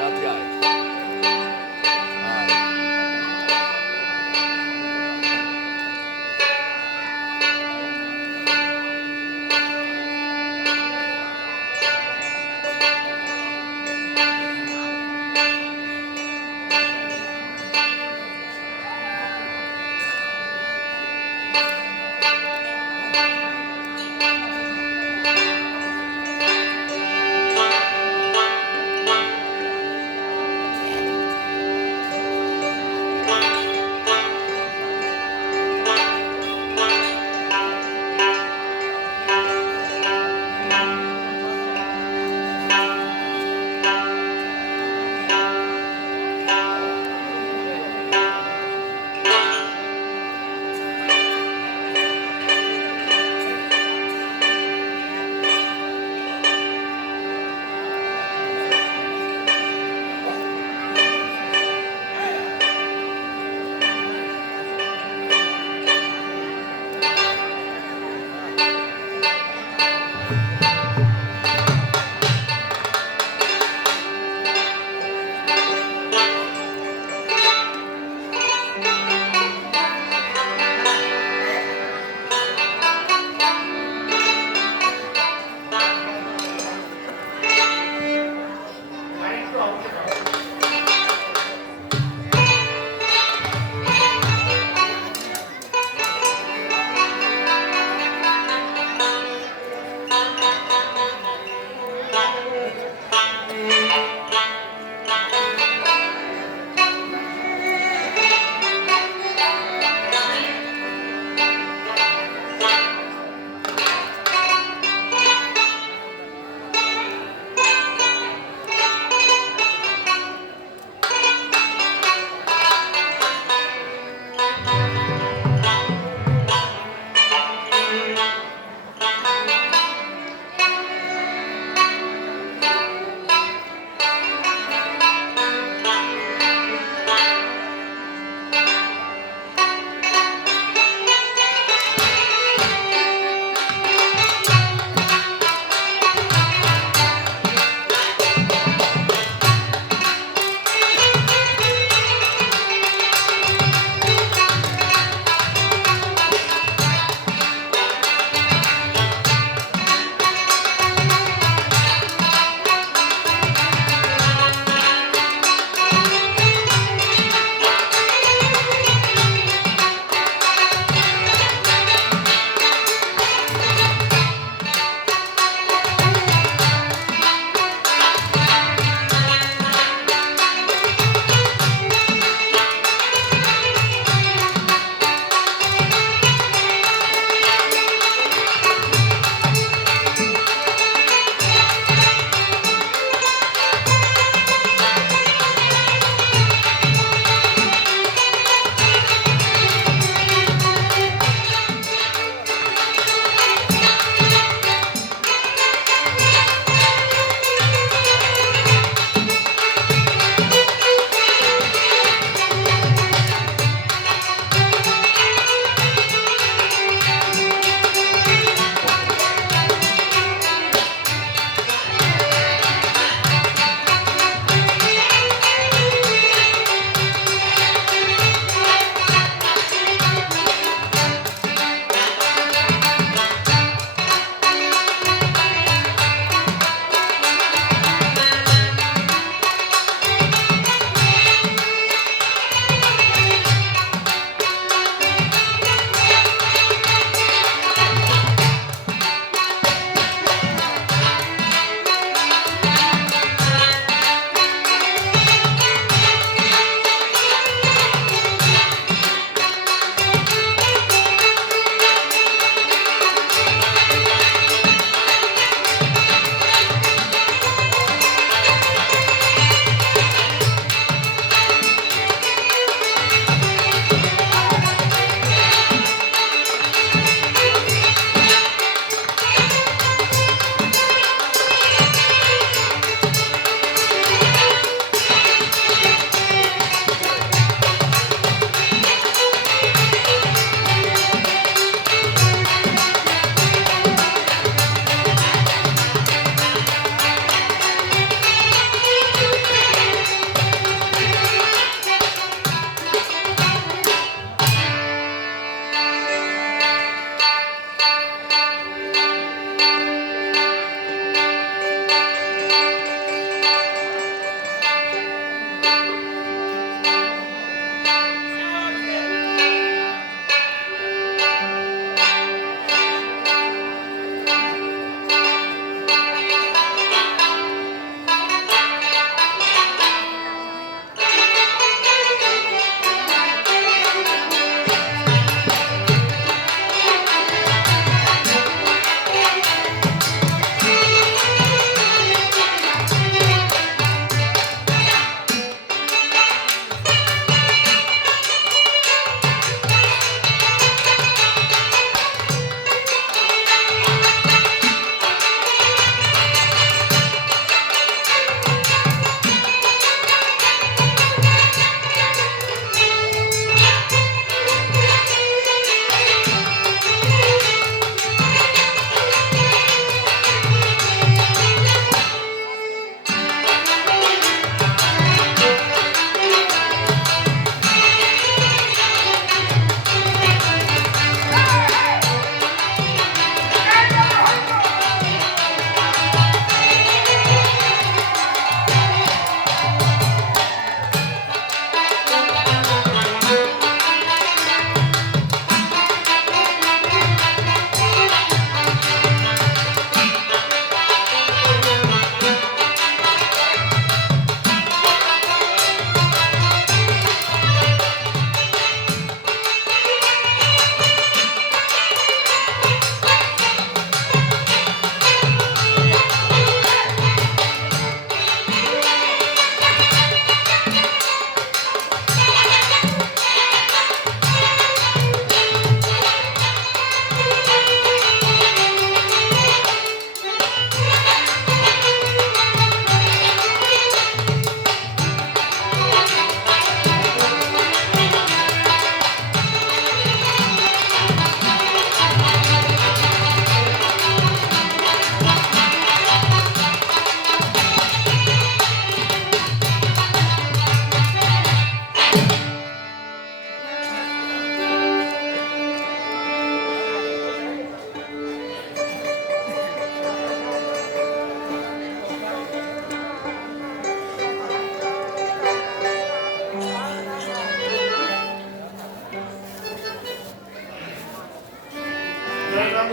রাত্রে আয়। আয়।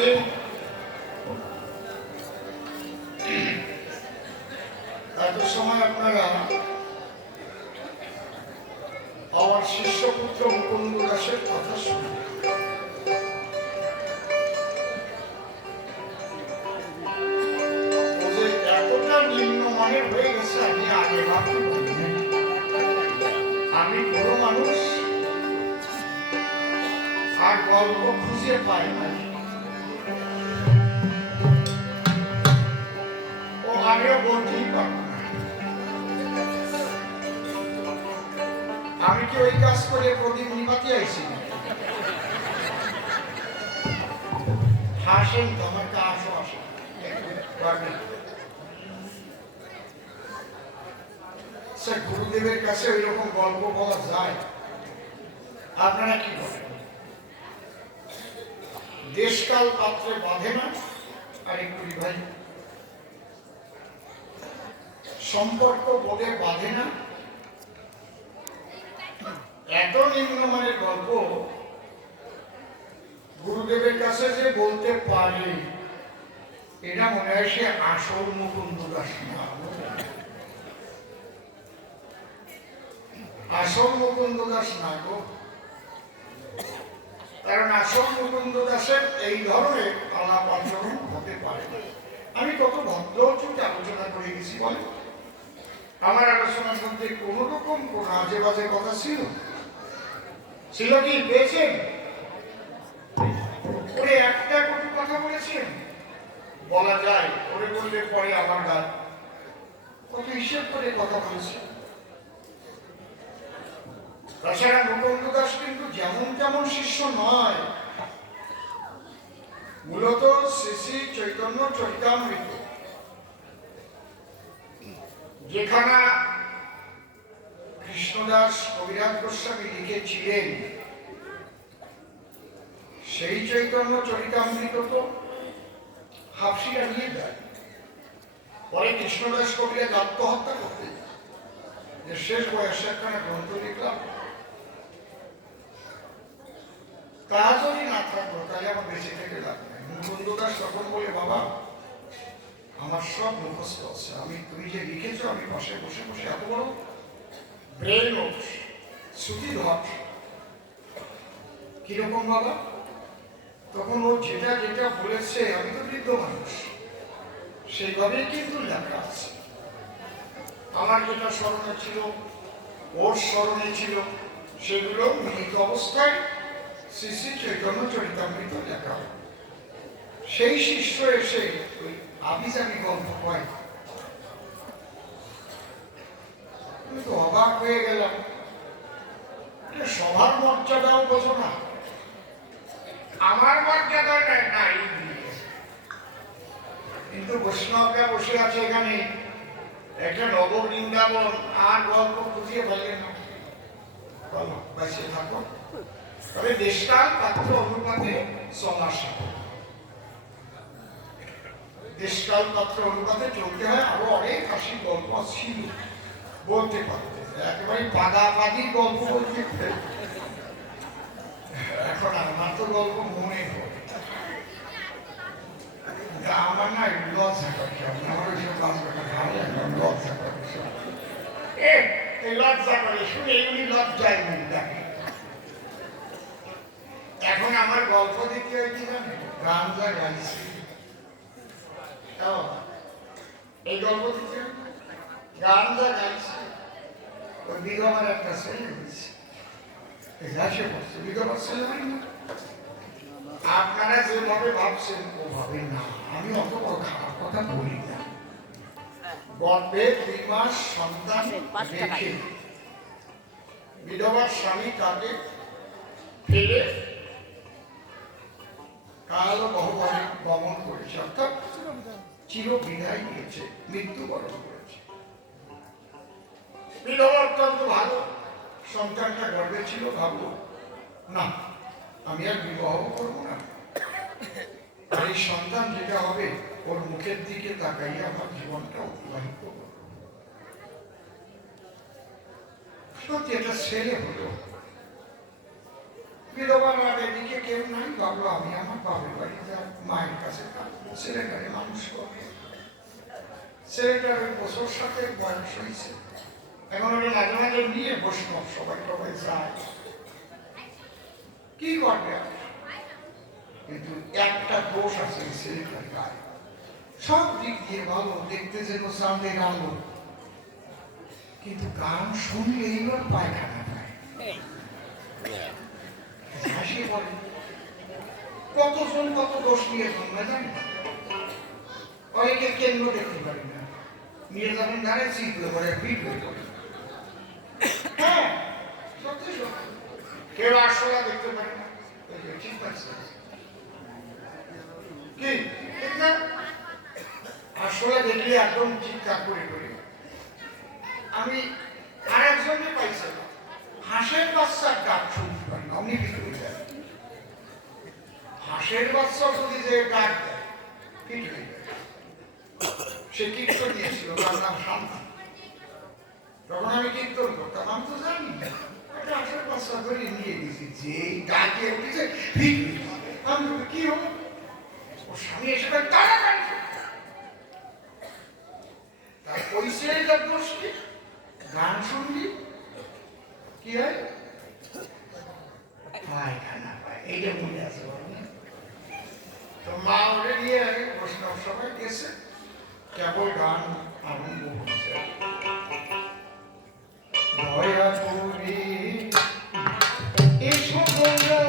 এতদিন এত সময় আপনারা আমার শিষ্যপুত্র মুকুন্দ দাসের কথা শুনে এতটা নিম্নমানের হয়ে গেছে আমি আগে ভাবতে পারিনি। আমি বড় মানুষ আর গল্প খুঁজে পাই না। ও আমিও বলতেই পারবো না। আমি কি ওই কাজ করে প্রদীপ নিবাতে আইছি? হাসেন তো, আমার কা আসো আসো স্যার, গুরুদেবের কাছে ওই রকম গল্প বলা যায়? আপনারা কি বলেন? দেশকাল পাত্রে বাঁধে না। আর একটু ভাই, সম্পর্ক বলে বাঁধে না। এত নিম্নমানের গল্প গুরুদেবের কাছে যে বলতে পারে, এটা মনে হয় সে আসল মুকুন্দ দাস না। আসল মুকুন্দ দাস না গো। কারণ আসল মুকুন্দ দাসের এই ধরনের আলাপ আচরণ হতে পারে। আমি কত ভদ্রচুট আলোচনা করে গেছি বলে, আমার আলোচনার মধ্যে কোন রকম কোন আজে বাজে কথা ছিল? ছিল কি? পেয়েছেন? ওরে একটা কটু কথা বলেছেন? বলা যায়, ওরে বললে পরে আমার গান কত হিসেব করে কথা বলেছে। তাছাড়া মুকুন্দ দাস কিন্তু যেমন তেমন শিষ্য নয়, মূলত শ্রী শ্রী চৈতন্য চরিতামৃত যেখানে কৃষ্ণদাস কবিরাজ গোস্বামী লিখেছিলেন, সেই চৈতন্য চরিতামৃত তো হাফসিরা নিয়ে যায়। পরে কৃষ্ণদাস কবিরাজ আত্মহত্যা করতে, যে শেষ বয়সে একখানা গ্রন্থ লিখলাম, তা যদি না থাকলো তাহলে আমার বেঁচে থেকে লাভ নাই। মুকুন্দ দাস তখন বলে, বাবা আমার সব মুখস্থ আছে, আমি তুমি যে লিখেছো আমি পাশে বসে বসে এত বড় ব্রেন শ্রুতি ধর। কিরকম বাবা? তখন ও যেটা যেটা বলেছে, আমি তো বৃদ্ধ মানুষ, সেইভাবেই কিন্তু লেখা আছে। আমার যেটা স্মরণে ছিল, ওর স্মরণে ছিল, সেগুলো মিলিত অবস্থায় শ্রী শ্রী চৈতন্য চরিতামৃত লেখা। সেই শিষ্য এসে ওই আবিজাবি গল্প কয়, আমি তো অবাক হয়ে গেলাম। সবার মর্যাদাও বোঝো না? আমার মর্যাদা নাই, কিন্তু বৈষ্ণবরা বসে আছে এখানে, একটা নব বৃন্দাবন, আর গল্প খুঁজিয়ে পারলেন না। বলো বেঁচে থাকো, তবে দেশকাল পাত্র অনুপাতে চলার সাথে, দেশকাল পাত্র অনুপাতে চলতে হয়। আরো অনেক হাসির গল্প ছিল, বলতে পারতে, একেবারে পাদাপাদির গল্প বলতে এখন আমার তো গল্প মনে পড়ে। আমার না লজ্জা করছে, আমার ওইসব কাজ করতে ভালো লাগে, লজ্জা করছে, লজ্জা করে শুনে এগুলি লজ্জায় মুখ দেখে। এখন আমার গল্প দিতে হয় কি জানে, গাঞ্জা গাইছি, এই গল্প দিতে গাঞ্জা গাইছি। ওই বিধবার একটা ছেলে হয়েছে, বিধবার ছেলে হয় না। আপনারা যেভাবে ভাবছেন ওভাবে না, আমি অত বড় খারাপ কথা বলি না। গর্ভে 2 মাস সন্তান রেখে বিধবার স্বামী তাকে ফেলে কাল গহ্বরে গমন করেছে, অর্থাৎ চির বিদায় নিয়েছে, মৃত্যুবরণ করেছে। বিধবা অত্যন্ত ভালো, সন্তানটা গর্ভে ছিল, ভাবলো না আমি আর বিবাহ করবো না, আর এই সন্তান যেটা হবে ওর মুখের দিকে তাকাইয়া আমার জীবনটা অতিবাহিত করবো। সত্যি একটা ছেলে হলো। বিধবার এদিকে কেউ নাই, ভাবলো আমি আমার বাপের বাড়িতে মায়ের কাছে ছেলেটারে মানুষ করবো। ছেলেটার ওই বছর সাথে বয়স হয়েছে, এখন ওটা মাঝে মাঝে নিয়ে বৈষ্ণব সবাই সবাই যায়, কি করবে আর। কিন্তু একটা দোষ আছে ছেলেটার গায়ে, সব দিক দিয়ে ভালো, দেখতে যেন চাঁদের আলো, কিন্তু গান শুনলে এইবার পায়খানা পায়। হাসি বলে কতজন কত দোষ নিয়ে জন্মে জানি, অনেকে কেন্দ্র দেখতে পারি না, নিয়ে যাবেন গানে চিপলে পরে পিট হয়ে পড়ে। হ্যাঁ সত্যি সত্যি, কেউ আসলে দেখতে পারে না, ঠিক আছে কি ঠিক না? আসলে দেখলে একদম চিৎকার করে করে। আমি আর একজনকে পাইছিলাম, হাঁসের বাচ্চার ডাক শুনতে পারি না, অমনি পিট হয়ে যায়। হাঁসের বাচ্চা যদি যে ডাক দেয় পিট হয়ে যায়। সে কীর্তন নিয়েছিল, তার নাম শান্তি। তখন আমি কীর্তন করতাম, আমি তো জানি না, একটা হাঁসের বাচ্চা ধরে নিয়ে গেছি, যে ডাকে উঠেছে পিট হয়ে যায়। আমি কি হলো, ওর স্বামী এসে টানাটানি। তার ওই ছেলেটার দোষ কি? গান শুনলি কি হয়, পায়খানা পায়, এইটা মনে আছে। তো মা ওরে নিয়ে আগে বৈষ্ণব সবাই গেছে, কেবল গান আরম্ভ হচ্ছে, দয়া করে এসো তোমরা,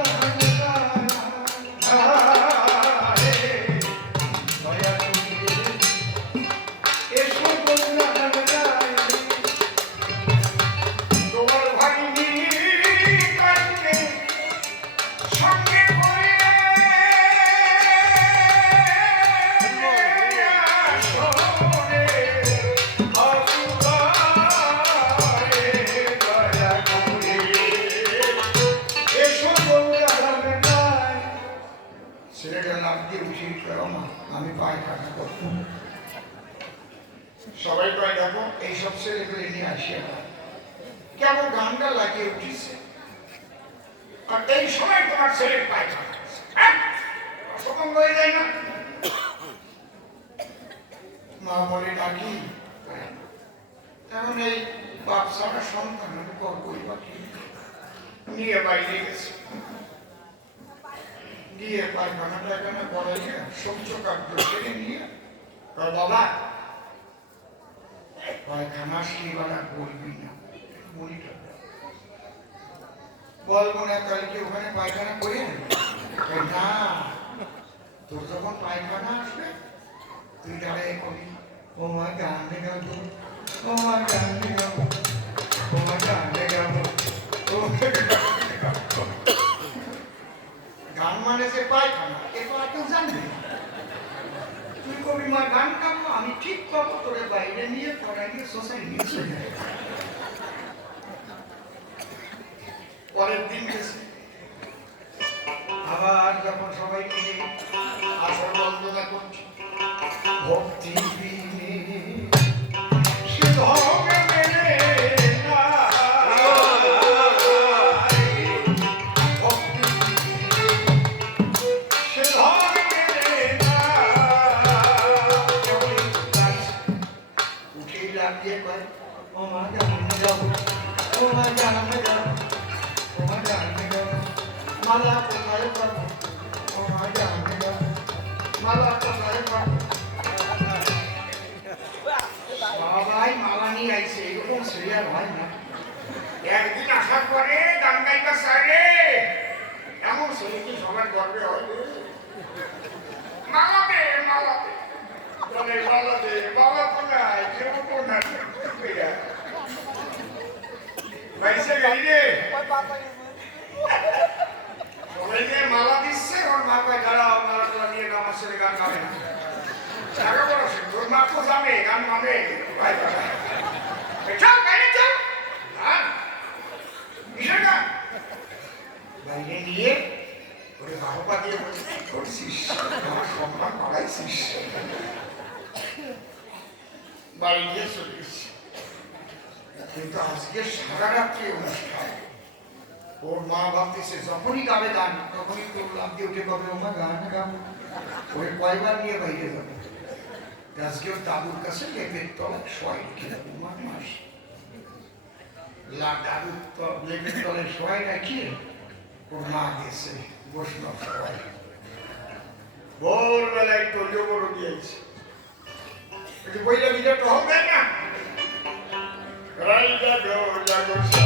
দয়া করে এসো তোমরা, তোমার ভাগ্নি কাটকে সঙ্গে করে ছেলেটার নাম দিয়ে উঠিয়ে মা আমি পায়খানা করবো। সবাই কয় দেখো এইসব ছেলেগুলো নিয়ে আসে কেমন গানটা লাগিয়ে উঠিছে, আর এই সময় তোমার ছেলের পায়খানা অসম্ভব হয়ে যায় না। মা বলে ডাকি, এখন এই বাচ্চাটা সন্তান করবই বা কি, নিয়ে বাইরে গেছে, গিয়ে পায়খানা টায়খানা করাইয়া সহ্য কার্য সেরে নিয়ে বাবা পায়খানা সেবার বলবি না, মনিটা বলবো না, কালকে ওখানে পায়খানা করে না, তোর যখন পায়খানা আসবে তুই দাঁড়ায় কবি ও মা গানে গাবো, ও মা গানে গাবো, ও মা গানে গাবো, ও গান মানে যে পায়খানা, এটা আর কেউ জানবে না। তুই কবি মা গান গাবো, আমি ঠিক পাবো, তোরে বাইরে নিয়ে পড়াইয়ে সোসাইটি নিয়ে চলে যাবে। পরের দিন গেছে, আবার যখন সবাই মিলে আসর বন্দনা করছি, ভক্তি বিনে সে ধরে মেলে না, ভক্তি সে ধরে মেলে না, উঠেই লাগিয়ে পায় ও মা গানে যাবো, ও মা গানে যাবো, ও মা গানে যাবো, মালা কোথায় পাবো, ও মা গানে যাবো, মালা কোথায় পাবো। বাবাই মালা নিয়ে আইছে, এরকম সিরিয়াল হয় না। একদিন আসার পরে গান গাইবা সারে এমন ছেলে কি সবার গর্বে হয়, মালা দে মালা দে, বলে মালা দে, বাবা কোনায় কেউ কোনায় বাইসে গাড়ি রে সবাইকে মালা দিচ্ছে, ওর মা কয় দাঁড়াও, মালা টালা দিয়ে আমার ছেলে গান গাবে না। টাকা বড় সে তোর মা তো জানে গান মানে ভাই চল বাইরে চল, কিসের গান বাইরে নিয়ে ওরে বাবা দিয়ে বলছে কি করছিস, আমার সম্মান বাড়াইছিস। বাড়ি নিয়ে চলে গেছি, কিন্তু আজকে সারা রাত্রি অনুষ্ঠান, ওর মা ভাবতেছে যখনই গাবে গান তখনই তোর লাভ দিয়ে উঠে পাবে ও মা গান গান ওই কয়বার নিয়ে বাইরে যাবে আজকে ওর দাদুর কাছে লেপের তলায় শয় খেলাম মাস দাদুর লেপের তলায় শয় রাখিয়ে ওর মা গেছে বৈষ্ণব সবাই ভোরবেলায় টলিও বড় দিয়েছে বইলা দিলে টহল দেয় না রাইলা ডোলা গোসা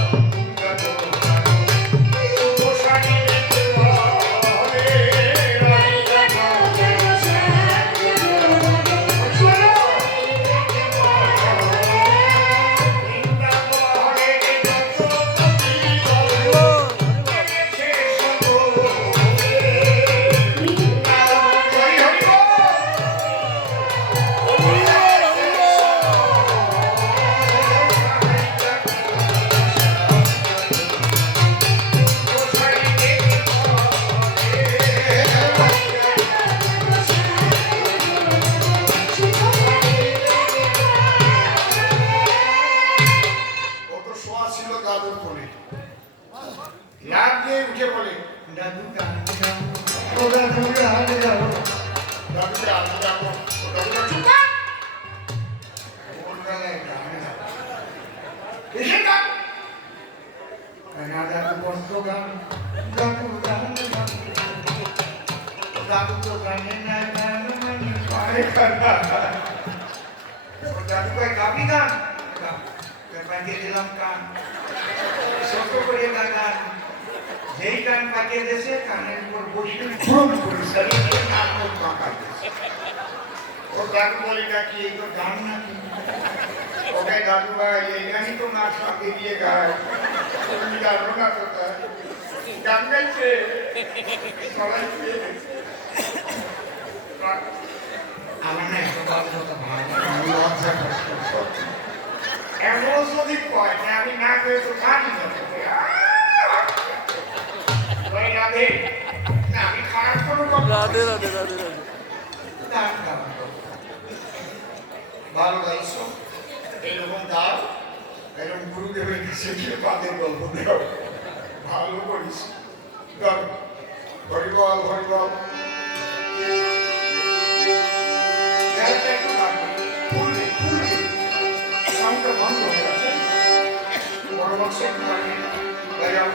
যেই গান পাকিয়ে দিয়েছে কানের উপর বসে ঘুম করে ও দাদু বলে নাকি এই তো গান নাকি ওকে দাদু ভাই এই গানই তো নাচ সঙ্গে দিয়ে গায় তুমি জানো না তো তাই গান গাইছে সবাই আমার না এত কথা ভালো আমি লজ্জা করছি এমন যদি কয় যে আমি না করে তো জানি না রাধে না আমি খারাপ কোনো রাধে রাধে রাধে রাধে ভালো গাইছো এরকম গাও এরকম গুরুদেবের কাছে গিয়ে পাদের গল্প দেও ভালো করিস হরিবল হরিবল সাউন্ডটা বন্ধ হয়ে গেছে বড় বক্স একটু বাড়িয়ে বাজাও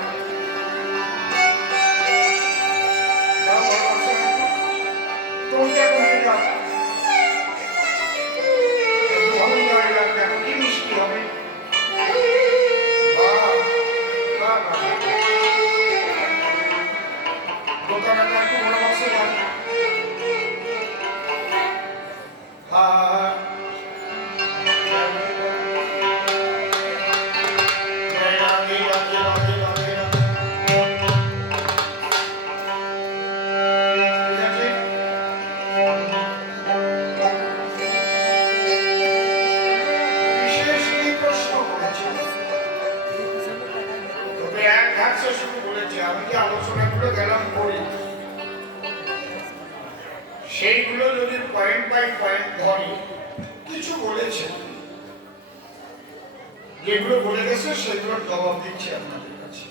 তোমরা কোথায় যাও দেখো কি মিষ্টি হবে দোকানটা একটু বড় বক্সে যান সেইগুলো যদি পয়েন্ট বাই পয়েন্ট ধরি কিছু বলেছে যেগুলো বলে গেছে সেগুলোর জবাব দিচ্ছি আপনাদের কাছে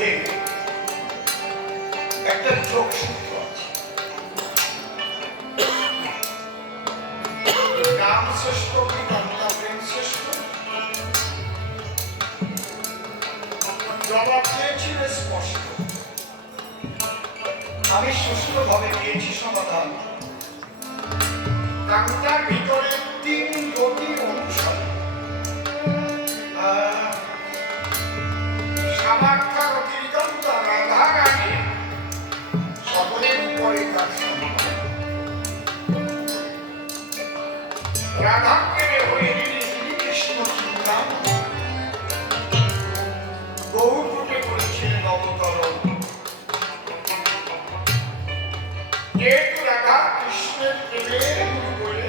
মধ্যে একটা যোগসূত্র আছে। নাম শ্রেষ্ঠ কি বাংলা প্রেম শ্রেষ্ঠ? জবাব চেয়েছিল স্পষ্ট, আমি সুষ্ঠুভাবে দিয়েছি সমাধান। কাঙ্ক্ষার ভিতরে 3 গতি অনুসারে সামার্থ্যার অতিরিক্ত রাধা রানী সকলের উপরে তার সম্মান। রাধাকে হয়ে তিনি কৃষ্ণ চিন্তা গৌর রূপে করেছিলেন অবতরণ। যেহেতু রাধা কৃষ্ণের প্রেমের গুরু বলে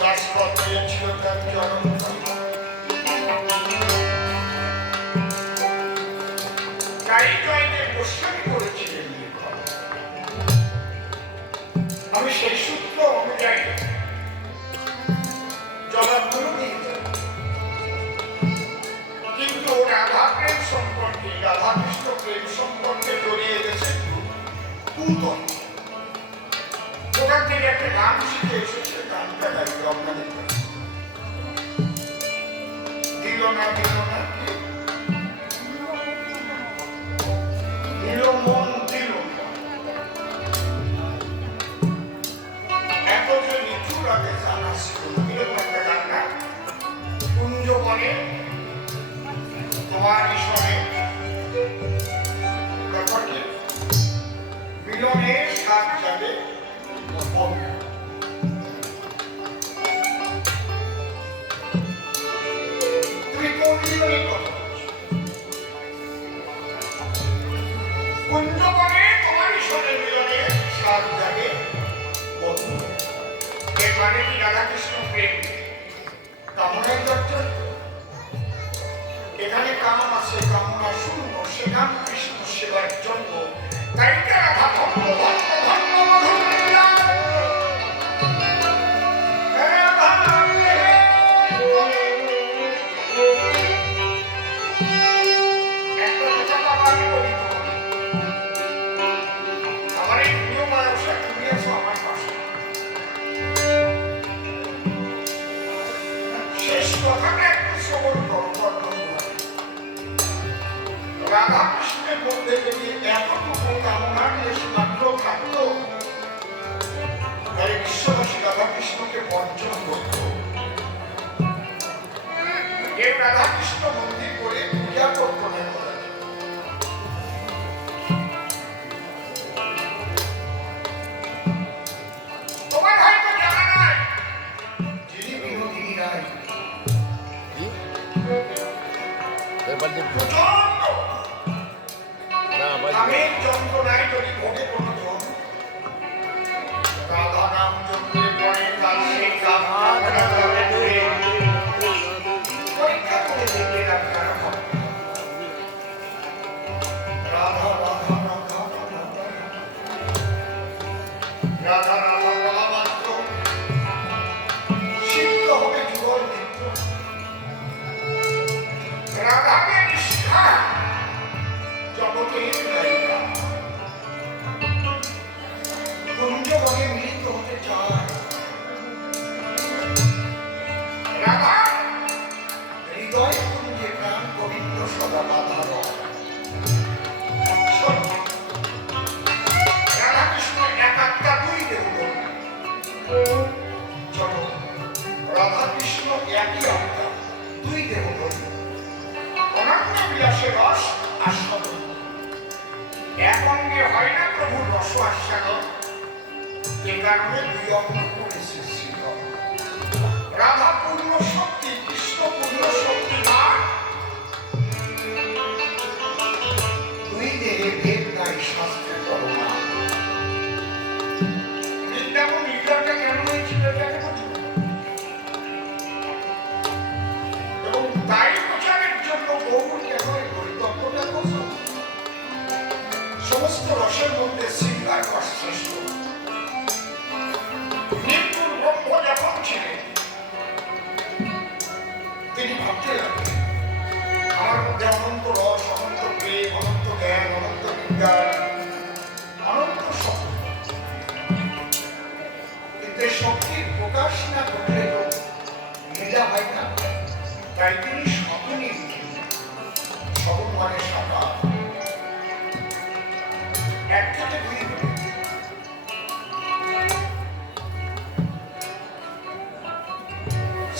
দাসপদ পেয়েছিল তার চরণ। তাই জয়দেব গোস্বামী করেছিলেন লিখন। আমি সেই সূত্র অনুযায়ী জবাবগুলো দিয়ে যাই। কিন্তু রাধা প্রেম সম্পর্কে, রাধা কৃষ্ণ প্রেম সম্পর্কে জড়িয়ে গেছে কুতর্ক। ওখান থেকে একটা গান শিখে এসেছে, গানটা গাইবে আপনাদের কাছে। দিল না দিল না দিল মন দিল না, এত যে নিচুর আগে জানা ছিল না। এরকম একটা গান না, কুঞ্জবনে তোমার ঈশ্বরে ব্যাপারটি মিলনের সাথ যাবে। তুমি কোন মিলনের কথা বলছো? কুঞ্জবনে তোমার ঈশ্বরে মিলনের সাথ যাবে বন্ধু। এখানে কি রাধাকৃষ্ণ প্রেম কামনায় দর্শন? এখানে কাম আছে, কামনা শূন্য, সেখান কৃষ্ণ সেবার জন্য। তাই রাধা ধন্য ধন্য ধন্য মধুর একটা কথা বাবা আমি বলি, আমার এই প্রিয় বয়সে তুমি আছো আমার পাশে। শেষ কথাটা একটু শ্রবণ করো। রাধা কৃষ্ণের মধ্যে যদি এতটুকু কামনা লেশ মাত্র থাকতো, তাহলে বিশ্ববাসী রাধা কৃষ্ণকে বর্জন করত। কেউ রাধা কৃষ্ণ মন্দির করে পূজা করত না। তোমার হয়তো জানা নাই যিনি বিনোদিনী রায় নামের যন্ত্রণায় যদি ভোগে কোনো জন রাধা নাম যন্ত্রে পড়ে, তার সেই পরীক্ষা করে দেখে ডাক্তার রাধা রাধা রাধা রাধা রাধা বলা মাত্র সিদ্ধ হবে যুগল মিত্র। রাধাকে নিষ্ঠা জগতের নায়িকা। কুঞ্জবনে মিলিত হতে চায় রাধা হৃদয় কুঞ্জে প্রাণ গোবিন্দ সদা বাধার। রাধা কৃষ্ণ একাত্মা দুই দেহ। রাধা কৃষ্ণ একই আত্মা, দুই দেহ। অনন্য বিলাসের রস আস্বাদন, এক অঙ্গে হয় না প্রভুর রস আস্বাদন। যে কারণে দুই অঙ্গ করে সৃষ্টি হয়। রাধা পূর্ণ শক্তি, কৃষ্ণ পূর্ণ শক্তি না। দুই দেহে ভেদ নাই শাস্ত্রে করোনা। বৃন্দাবন লীলাটা কেন হয়েছিল এটাকে বুঝল, এবং তাই প্রচারের জন্য গৌর কেন পরিকল্পনা করল। সমস্ত রসের মধ্যে শৃঙ্গার রস শ্রেষ্ঠ। নির্গুণ ব্রহ্ম যখন ছিলেন তিনি ভাবতে লাগলেন আমার মধ্যে অনন্ত রস, অনন্ত এক থেকে দুই মিনিট।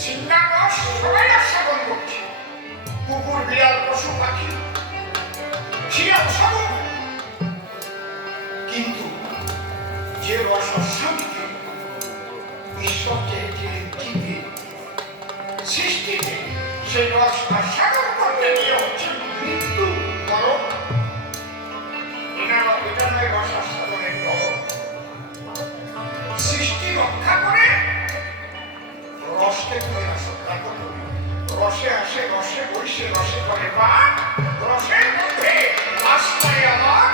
সিংহার রস সবাই আস্বাদন করছে, কুকুর বিড়াল পশু পাখি শিয়াল সবই, কিন্তু যে রস আস্বাদিতে ঈশ্বর চেয়েছিলেন জীবে সৃষ্টিতে, সেই রস আস্বাদন করতে গিয়ে হচ্ছে মৃত্যু মরণ। এটা নয় রস আস্বাদনের ধরন। সৃষ্টি রক্ষা করে রসকে তুমি রক্ষা করবে, রসে আসে রসে বইসে রসে করে পান, রসের মধ্যে আশ্রয় আমার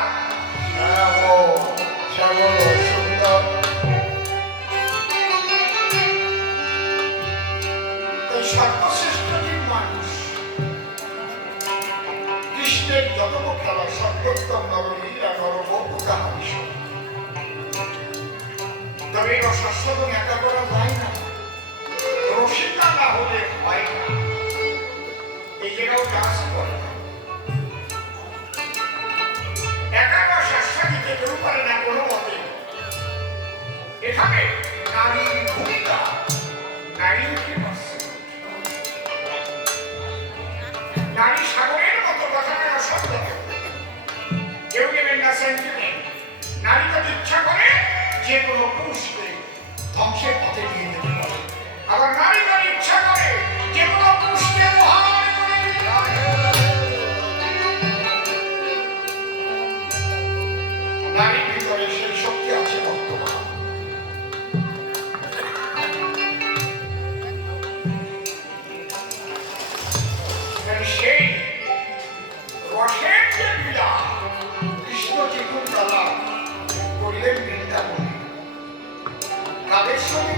শ্যামল সুন্দর। এই সর্বশ্রেষ্ঠ জীব মানুষ, কৃষ্ণের যত খেলা সর্বোত্তম নরলীলা নরবধূ কাহানি। তবে রস আস্বাদন একা করা যায় না, রসিকা না হলে হয় না। এই জায়গাও কাজ করে না, একা রস আস্বাদিতে কেউ পারে না কোনো মতে। এখানে নারীর ভূমিকা, নারীর কি নারী সাগরের মতো কথাটা অসত্য, কেউ নেবেন না সেন্টিমেন্ট। নারী যদি ইচ্ছা করে যে কোনো পুরুষকে ধ্বংসের পথে নিয়ে যেতে পারে, আবার নারী যদি ইচ্ছা করে যে কোনো পুরুষকে মহান করে নারীর ভিতরে সেই শক্তি আছে বর্তমান। সেই রসের যে লীলা কৃষ্ণ চিকুন দালা করলেন বৃন্দাবনে, তাদের সঙ্গে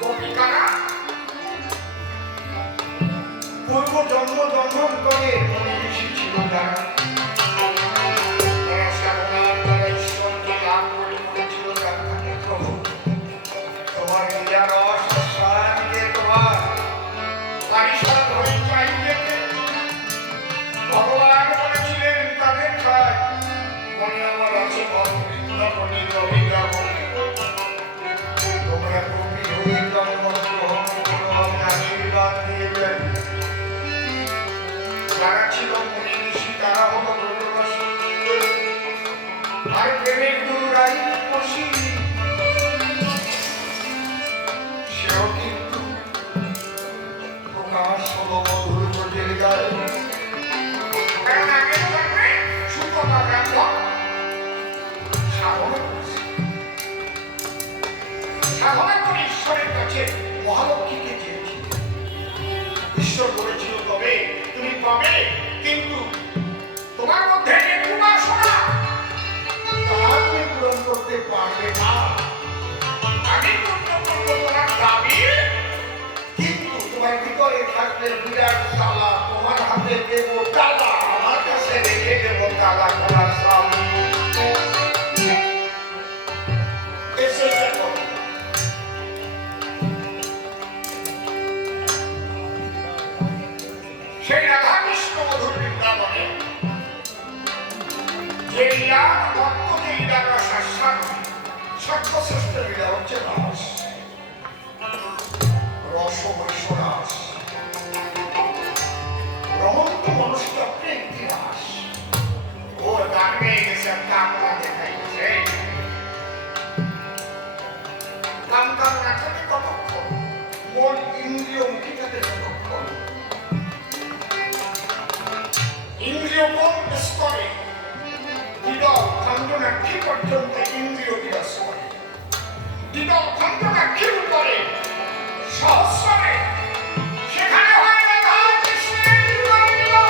গোপিকারা পূর্ব জন্ম জন্মান্তরে মনে ঋষি ছিল যারা, তারা সাধনার দ্বারা ঈশ্বরকে লাভ করে বলেছিল প্রভু তোমার লীলা রস আস্বাদিতে তোমার পারিষদ হয়ে চাইবে। ভগবান বলেছিলেন তাদের খায় মনে আমার আছে বৃন্দাবনে বৃন্দাবনে, তোমরা কবি হয়ে জন্মগ্রহণ করো, আমি আশীর্বাদ দিয়েছেন। যারা ছিল মুনি ঋষি তারা হলো ব্রজবাসী, আর প্রেমের গুরুরাই বসি, সেও কিন্তু প্রকাশ হলো মধুর ব্রজের গায়ে। কারণ আগের জন্মে সুতপা ব্রাহ্মণ সাধনা করেছে, সাধনা করে ঈশ্বরের কাছে মহালক্ষ্মীকে চেয়েছিল। ঈশ্বর বলেছিল তবে তুমি পাবে, কিন্তু তোমার মধ্যে যে কুবাসনা তা তুমি পূরণ করতে পারবে না। আমি পূর্ণ করবো তোমার দাবি, কিন্তু তোমার ভিতরে থাকলে বিরাট তালা, তোমার হাতে দেব তালা, আমার কাছে রেখে দেব তালা খোলার স্বামী। এসে দেখো সেই রাধা কৃষ্ণ মধুর বৃন্দাবনে যে লীলা ভক্তকে লীলা রস আস্বাদ, সর্বশ্রেষ্ঠ লীলা হচ্ছে রস, রস বৈশ্য রাস, রমন্ত মনস্তত্ত্বে একটি রাস। ওর গান গেয়ে গেছে, কামনা দেখাইছে। কাম কামনা থাকে কতক্ষণ, মন ইন্দ্রিয় মুখী থাকে কতক্ষণ। ইন্দ্রিয় কোন স্তরে, হৃদয় খণ্ডনাক্ষী পর্যন্ত ইন্দ্রিয় বিরাজ করে, হৃদয় খণ্ডনাক্ষীর উপরে সহস্রে সেখানে হয় রাধা কৃষ্ণের লীলা।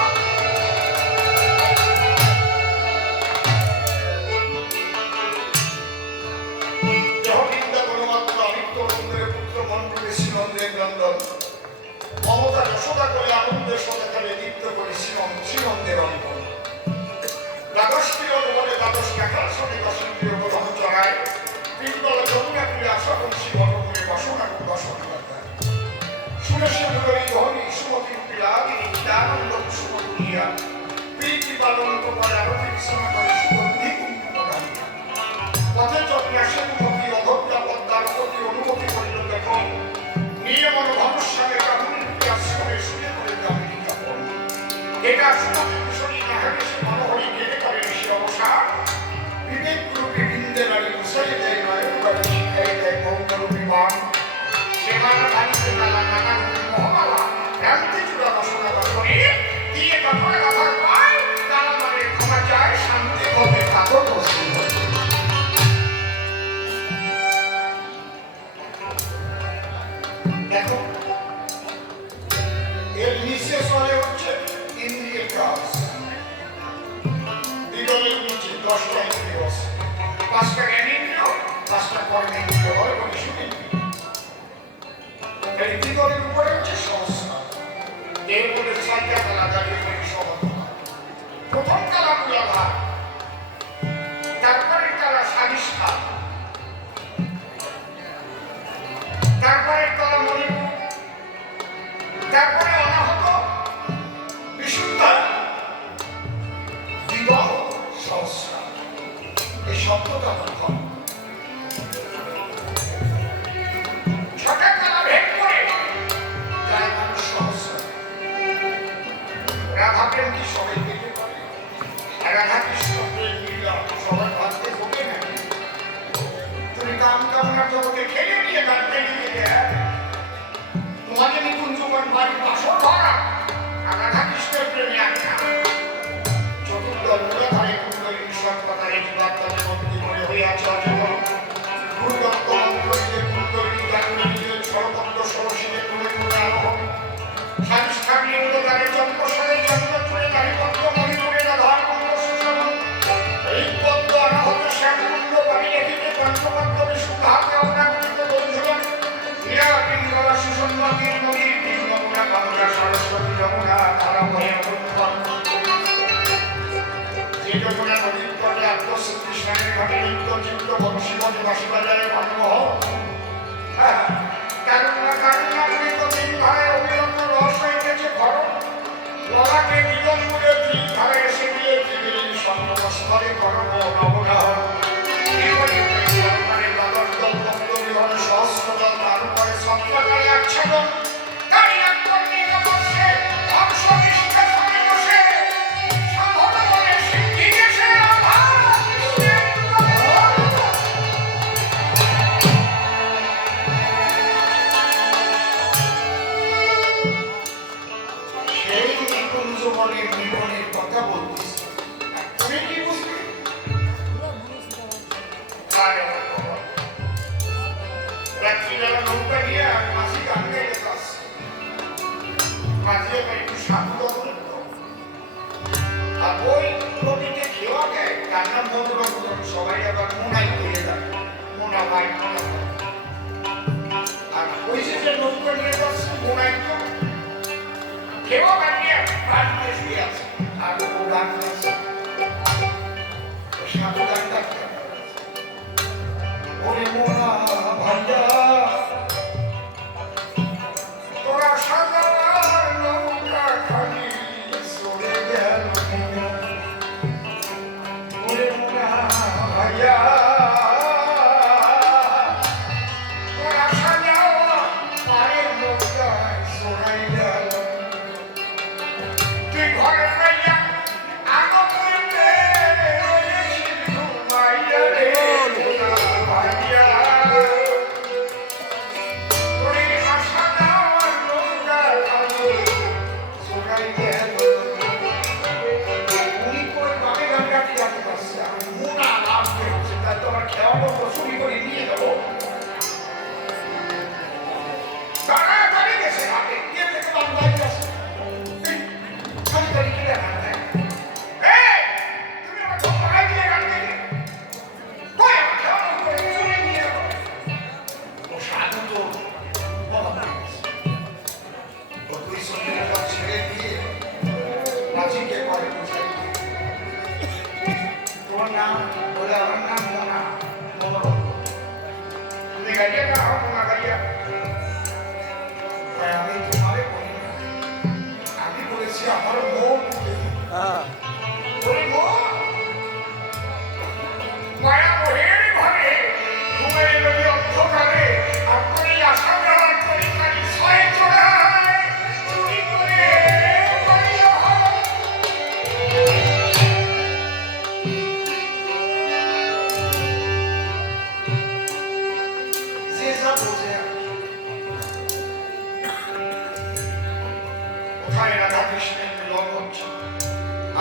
দেহ বৃন্দাবন মাত্র আদিত্য নন্দের পুত্র মন্ডলে শ্রীনন্দের নন্দন, মমতা যশোদা করে আনন্দের সদাকালে দীপ্ত করে শ্রীনন্দের অন্তর। দ্বাদশটির বলে দ্বাদশ দেখার সঙ্গে দশন্দ্রীয় প্রধান চড়ায় পিঙ্গল যমুনা কুলে আসা বংশী বনমূলে বসনা বসনা সুরেশ মুরলী গহনী সুমতি পিলাদিনী চিদানন্দ কুসুম দুনিয়া প্রীতি পালন করে আরতি বিছানা করে সুগন্ধি এটা শুধু বিভূষণী নাহারে সে মনোহরি গেলে করে সে অবসান বিবেক রূপী বৃন্দের আলী ঘুষাই দেয় নয়ন বাড়ি শিখাই দেয় মৌনরূপী মান সেখানে বাড়িতে তালা নানা রূপী মোহমালা জানতে চূড়া বাসনা বাসনে দিয়ে তখন আধার পায় তারা মানে ক্ষমা চায় শান্তি হবে কাতর বস্তু দেখো এর নিচে চলে হচ্ছে ইন্দ্রিয় কাজ বিদলের নিচে 10টা ইন্দ্রিয় আছে 5টা জ্ঞানেন্দ্রিয় 5টা কর্মেন্দ্রিয় হয় বলে শুনি এই বিদলের উপরে হচ্ছে সহস্রার এর উপরে 6টা তালা দাঁড়িয়ে থাকে সমাধান প্রথম তালা মূলাধার তারপরে তালা সারিষ্ঠা তারপরে তালা মণিপুর তারপরে অনাহত বিশুদ্ধ বিদল সহস্রার এই শব্দটা হয় 6টা তালা ভেদ করে যায় মানুষ সহস্রার রাধা প্রেম কি সবাই দেখতে পারে রাধা কৃষ্ণ প্রেম লীলা সবার ভাবতে ঢোকে না তুমি কাম কামনার জগতে খেলে নিয়ে গান ফেলে দিলে তোমাকে নিকুঞ্জবন বাড়ির বাসর ধরা আর রাধা কৃষ্ণের প্রেমে আখ্যা চতুর্দল মূলাধারে কুণ্ডলিনী সৎপতারে জীবাত্মাকে বন্দী করে হয়ে আছে অজীবন গুরুদত্ত মন্ত্রীদের কুণ্ডলিনী জ্ঞানীদের সরবন্ধ সরসীদের তুলে তুলে আরোহণ সাধিষ্ঠান নিয়মদারে চন্দ্রসারে চন্দ্র তুলে দাঁড়ি পদ্ম মণিপুরে রাধার কুণ্ড সুচন এই পদ্ম আনাহত শ্যামকুণ্ড বাড়ি রেখিতে পঞ্চপদ্ম বিশুদ্ধাতে অনাগরিত বন্ধুগণ নীরা পিঙ্গলা সুসন্নতির নদীর তীর্ণগুণা বাংলা সরস্বতী যমুনা ধারা হয়ে উত্থন যে যমুনা নদীর পথে আত্মশক্তি স্নানের ঘটে নিত্য চিত্ত বংশীবনে বাসি বাজারে মনমোহ কারুণা কারুণা মৃত তিন ধারায় অবিলম্ব রস হইতেছে ধরন ললাকে জীবন মূলে তিন ধারায় এসে দিয়ে ত্রিবেণী সঙ্গমস্থলে করব নবগ্রহণ সহস্রদল তার উপরে সপ্তাহে আচ্ছাদন সেই নিকুঞ্জবনের জীবনের কথা বলতেছি তুমি কি বুঝবে রাত্রিবেলা নৌকা নিয়ে আর মাঝি গান গাইতে পারছে মাঝি একটু সাধু আর ওই নদীতে খেওয়া দেয় তার নাম মধুরঙ্গন সবাই আবার মোনাই হয়ে যায় মোনা ভাই মোনা আর ওই যে নৌকা নিয়ে যাচ্ছে মোনাই তো খেওয়া বানিয়ে বাড়িতে শুয়ে আছে আর ও গান গাইছে সাধু গান গাইতে ওরে মোনা ভাইয়া তোরা সাজার নৌকা খালি সরে গেল ওরে মোনা ভাইয়া তোরা সাজাও পায়ের নৌকায় সরাই গেল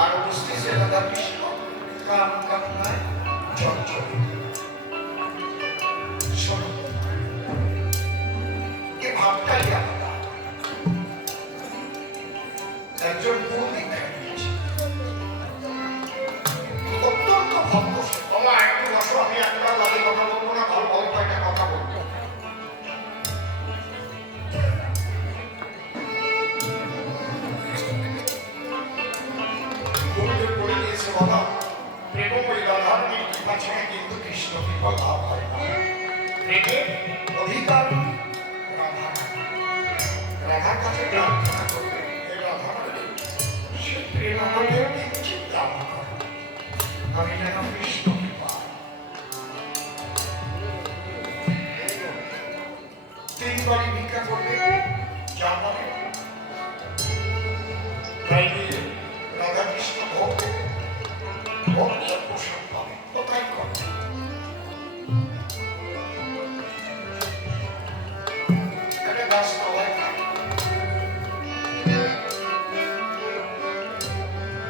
আর উপস্থিত রাধা কৃষ্ণ কাম কামনায় চঞ্চল। শোনো, এ ভাবটাই আলাদা। একজন গুরু দীক্ষা নিয়েছে, অত্যন্ত ভক্ত। বাবা একটু বসো, আমি একটা লাগে কথা বলবো না, ভালো অল্প একটা কথা বলবো। গুরুদেব বলে দিয়েছে বাবা, প্রেমময়ী রাধারণীর কৃপা ছাড়া কিন্তু কৃষ্ণ কৃপা লাভ হয় না। প্রেমের অধিকার রাধা, রাধার কাছে প্রার্থনা করবে, হে রাধারানী, সে প্রেম আমাদের কিঞ্চিত দান করে, আমি যেন কৃষ্ণ কৃপা। তিনবারই ভিক্ষা করবে, যা পাবে তাই দিয়ে রাধা কৃষ্ণ ভোগ দেবে, ভোগ দিয়ে প্রসাদ পাবে, কোথায় করবে। একটা গাছতলায় থাকে,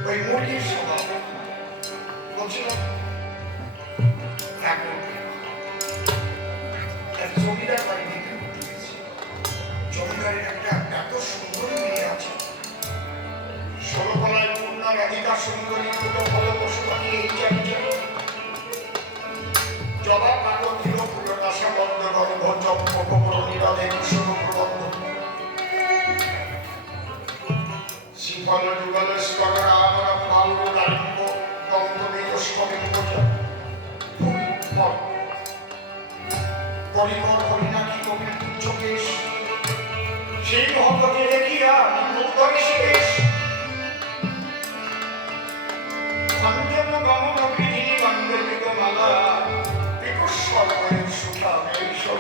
ওই মুরগির স্বভাব বলছিল এক জমিদার বাড়ি বিক্রি করতে গেছে। জমিদারের একটা এত সুন্দর মেয়ে আছে, ষোলকলায় পূর্ণার অধিকার সুন্দরী, দুটো ভালো পশু পাখি এই চারি চারি, জবা পাগল দিল পুরো দশা বন্ধ গর্ভ চম্পক নিরাধে কুসুম প্রবন্ধ শিফল যুগল স্তরা আমরা পাল্ল দারিম্ব দন্তবিদ স্ববিম্ব পরিমর হরিণাকি কবির তুচ্ছ কেশ, সেই মহব্বতে দেখিয়া মুগ্ধ ঋষিকেশ। সঞ্জম গমন বিধিনি গন্ধর্বিত মালা, বিকুস্বর সুখামে ঈশ্বর।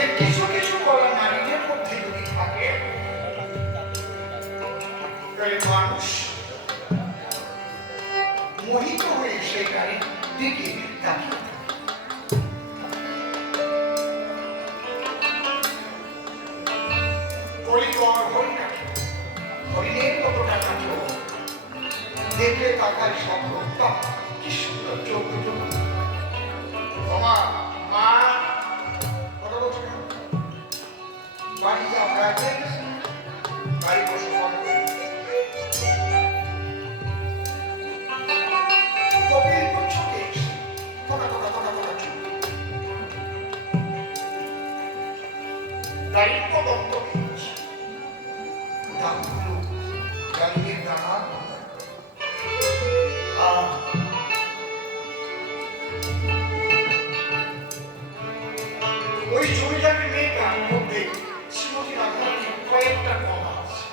এর কিছু কিছু কলা নারীদের মধ্যে যদি থাকে, তাহলে মানুষ মোহিত হয়ে সেই নারীর দিকে তাকিয়ে থাকে। পরিকর হরিণাকি, হরিণের কতটা কাঠো, দেখলে তাকায় স্বপ্ন, কি সুন্দর চোখ দুটো। মা মা কথা বলছো কেন? বাড়ি যাও, বাড়ি বসে কবির করছো কেশ, কথা কথা কথা কথা চুপ। দারিদ্র দন্ত বীজ, দামগুলো গালির দানা। ওই জমিদারের মেয়েটার মধ্যে শ্রীমতী রাধারানীর কয়েকটা কলা আছে।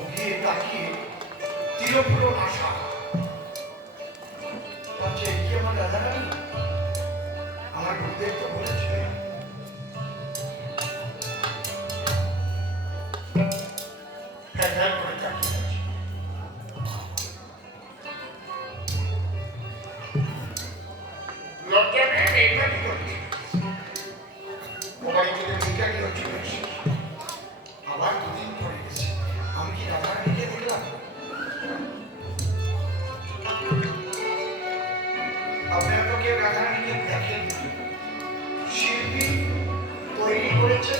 ওকে তাকিয়ে তিরপুর আশা বলছে, কি আমার রাধারানী? আমার গুরুদেব তো বলেছে করে তাকিয়ে আছে। লজ্জা পেয়ে এইটা কি করছে? মোবাইল থেকে ভিক্ষা কি হচ্ছে? আবার দুদিন পরে গেছে, আমি কি রাধারানীকে দেখলাম? আপনারা তো কেউ রাধারানীকে দেখেন, শিল্পী তৈরি করেছে,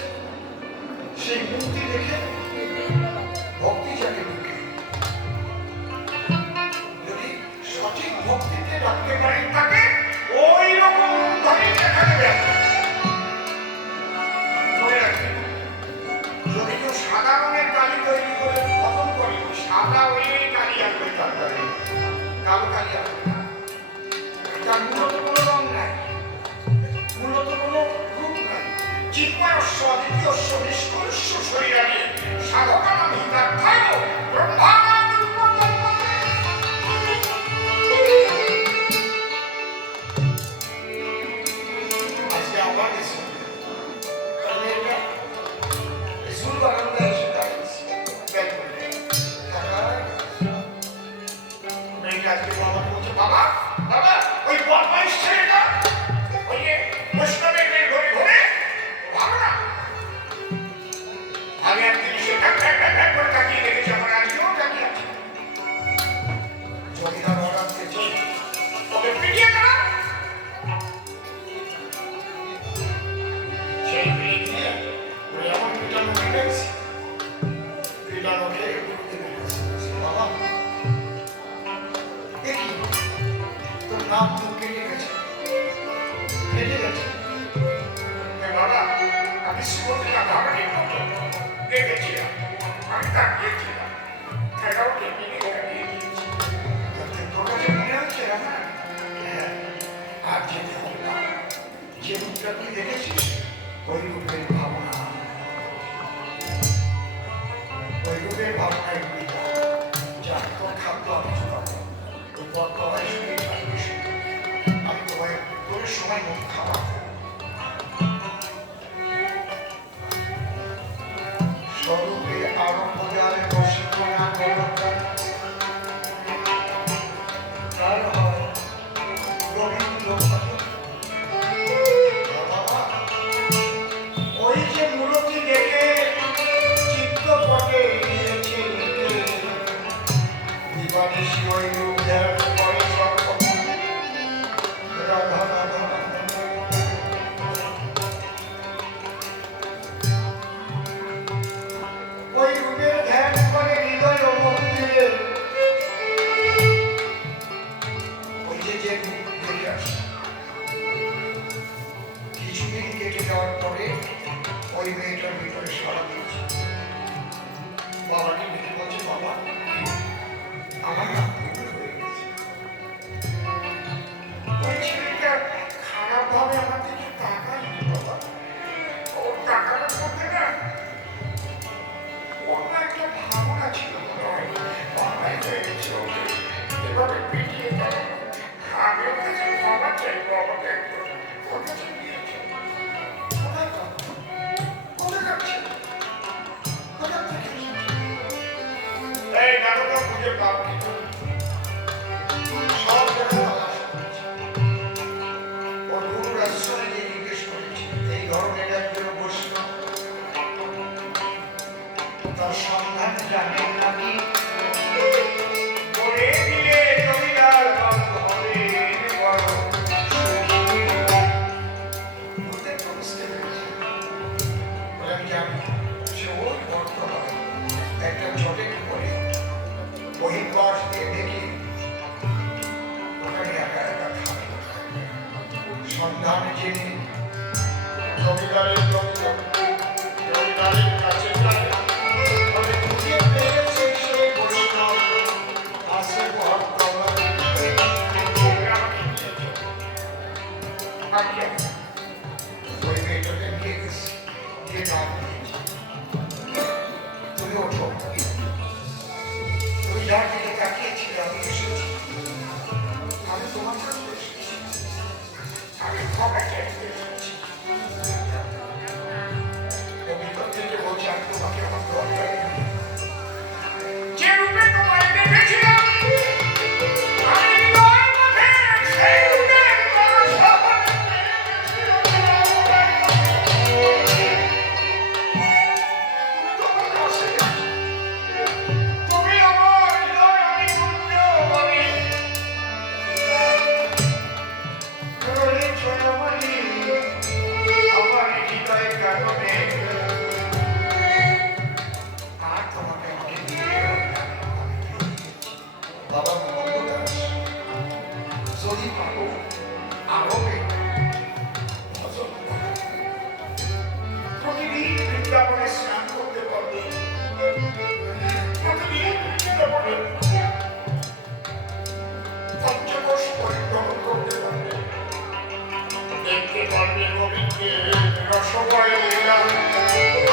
সেই মূর্তি দেখে ভক্তি জাগে ঢুকে। যদি সঠিক ভক্তিতে রাখতে পারেন তাকে, ওই রকম ধরে দেখাতে ব্যাপার। মনে রাখবেন, যদি কেউ সাদা রঙের কালি তৈরি করে পছন্দ করে, সাদা ওই কালি আসবে, তারপরে কালো কালি আসবে না। তার মূলত কোনো রং নাই, মূলত কোনো রূপ নাই। চিন্ময়স্য অদ্বিতীয়স্য নিষ্কলস্য শরীরাণি সাধকানাং হিতার্থায় ব্রহ্মানন্দং। আজকে আবার গেছি, কারণ এটা স্কুল বারান্দা এসে দাঁড়িয়েছি, ব্যাগ করে মেয়েটা আজকে বাবা বলছে, বাবা বাবা ওই বদমাইশ ছেলেটা ওই যে বৈষ্ণবের মেয়ে ঘরে ঘরে ভালো না। আমি একদিন সে ভ্যাক ভ্যাক ভ্যাক ভ্যাক করে তাকিয়ে দেখেছে আমার আজকেও তাকিয়ে আছে। জমিদার অর্ডার দিয়েছে ওকে পিটিয়ে দাও। সেই পিটিয়ে দিয়ে ওই এমন পিটানো পিটেছে, পিটানো খেয়ে বাবা দেখি তোর নাম তো কেটে গেছে, কেটে গেছে। বাবা আমি শ্রীমতীরা ধরনের মতো দেখেছিলাম, আমি তাকিয়েছিলাম, খেলাওকে মিলে কাটিয়ে দিয়েছি। তোর কাছে মনে হচ্ছে আমার আর যেতে হবে না, যে রূপটা তুই দেখেছিস ওই রূপের ভাবনা, ওই রূপের ভাবনায় ঘুরে যা তোর খাদ্য আমি চুকাবো, ওই পথ পাওয়াই শুনে আমি তোমায় তোর সময় মতো খাওয়াবো। স্বরূপে আরম্ভ যারে বসিয়া তার হয় রবীন্দ্র ভজন। বাবা ওই যে মূলটি দেখে চিত্তপটে নিয়েছে দিবানিশি ওই রূপ ধ্যান করে সর্বদা রাধা রাধা। ওই রূপের ধ্যান করে হৃদয় মন্দিরে ওই যে যে রূপ ঘুরে আসে। কিছুদিন কেটে যাওয়ার পরে ওই মেয়েটার ভিতরে সাড়া দিয়েছে। বাবাকে ডেকে বলছে বাবা আমার না ভুল হয়ে গেছে। ওই ছেলেটা খারাপ ভাবে আমার দিকে তাকায়নি বাবা, ওর তাকানোর মধ্যে না অন্য একটা ভাবনা ছিল মনে হয়, অন্যায় হয়ে গেছে ওকে এভাবে পিটিয়ে দেওয়া। আমি ওর কাছে ক্ষমা চাইবো, আমাকে একটু ওর কাছে নিয়ে যাও। কোথায় পাবো? কোথায় যাচ্ছে? কোথায় থেকে এসেছে? এই নাটকটা খুঁজে পাব কিন্তু সব জায়গায় তালাশ করেছি। ওর গুরুর আশ্রমে গিয়ে জিজ্ঞেস করেছি এই ধরনের একজন বৈষ্ণব তার সন্ধান জানেন নাকি? বলে দিলে জমিদার বাবু হবে বড় সুখী। ওদের তো বুঝতে পেরেছি, বলে আমি জানি সে ওই বর্তমানে একটা ছোটে করে বহির্বাস দিয়ে দেখি ওখানে একা একা থাকে। সন্ধান জেনে জমিদারের জমিদারের কাছে যায়। খুঁজে পেয়েছে সেই বৈষ্ণব আছে বর্তমানে। ওই মেয়েটাকে নিয়ে গেছি, যে নাম দিয়েছি তুমি ওঠো। তুমি যার দিকে তাকিয়েছিলে আমি এসেছি, আমি তোমার কাছে এসেছি, আমি ক্ষমা চাইতে এসেছি। ভিতর থেকে বলছি আমি তোমাকে আমার দরকার নেই। যে রূপে তোমায় দেখেছিলাম আমি হৃদয়ের মধ্যে সেই রূপের কোনো সহজ তোমার কাছে তুমি আমার হৃদয় আমি পুণ্য আমি রয়েছ আমারই আমার হৃদয়ের কারণে আর তোমাকে আমাকে দিয়ে বাবা মন্দদাস যদি পাবো আরবে প্রতিদিন বৃন্দাবনে স্নান করতে পারবে, প্রতিদিন বৃন্দাবনে পঞ্চকোশ পরিভ্রমণ করতে পারবে, দেখতে পারবে গোবিন্দের রসময় লীলা।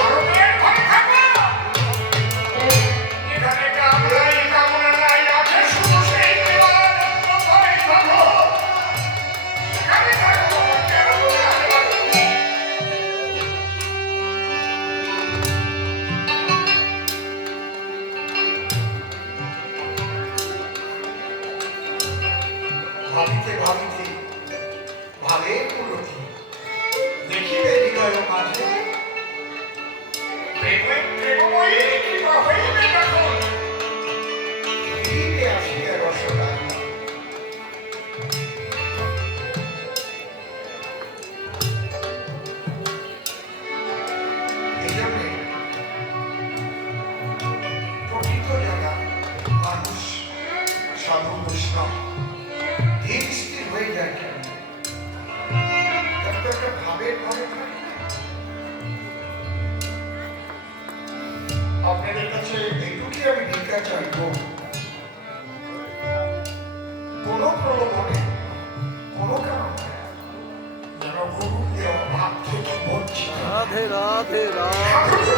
আরবের ঘরে থাকো, এখানে কামনাই কামনা নাই, আছে শুধু সেই প্রেমানন্দময় ভাবো। সেখানে থাকো, কেন সাধু বৈষ্ণব ধীর স্থির হয়ে যায় কেন? তার তো একটা ভাবের ঘরে থাকে না? আপনাদের কাছে এইটুকুই আমি ভিক্ষা চাইব, কোন প্রলোভনে কোন কারণে যেন গুরু দেওয়া ভাব থেকে বঞ্চিত রাধে রাধে রাধে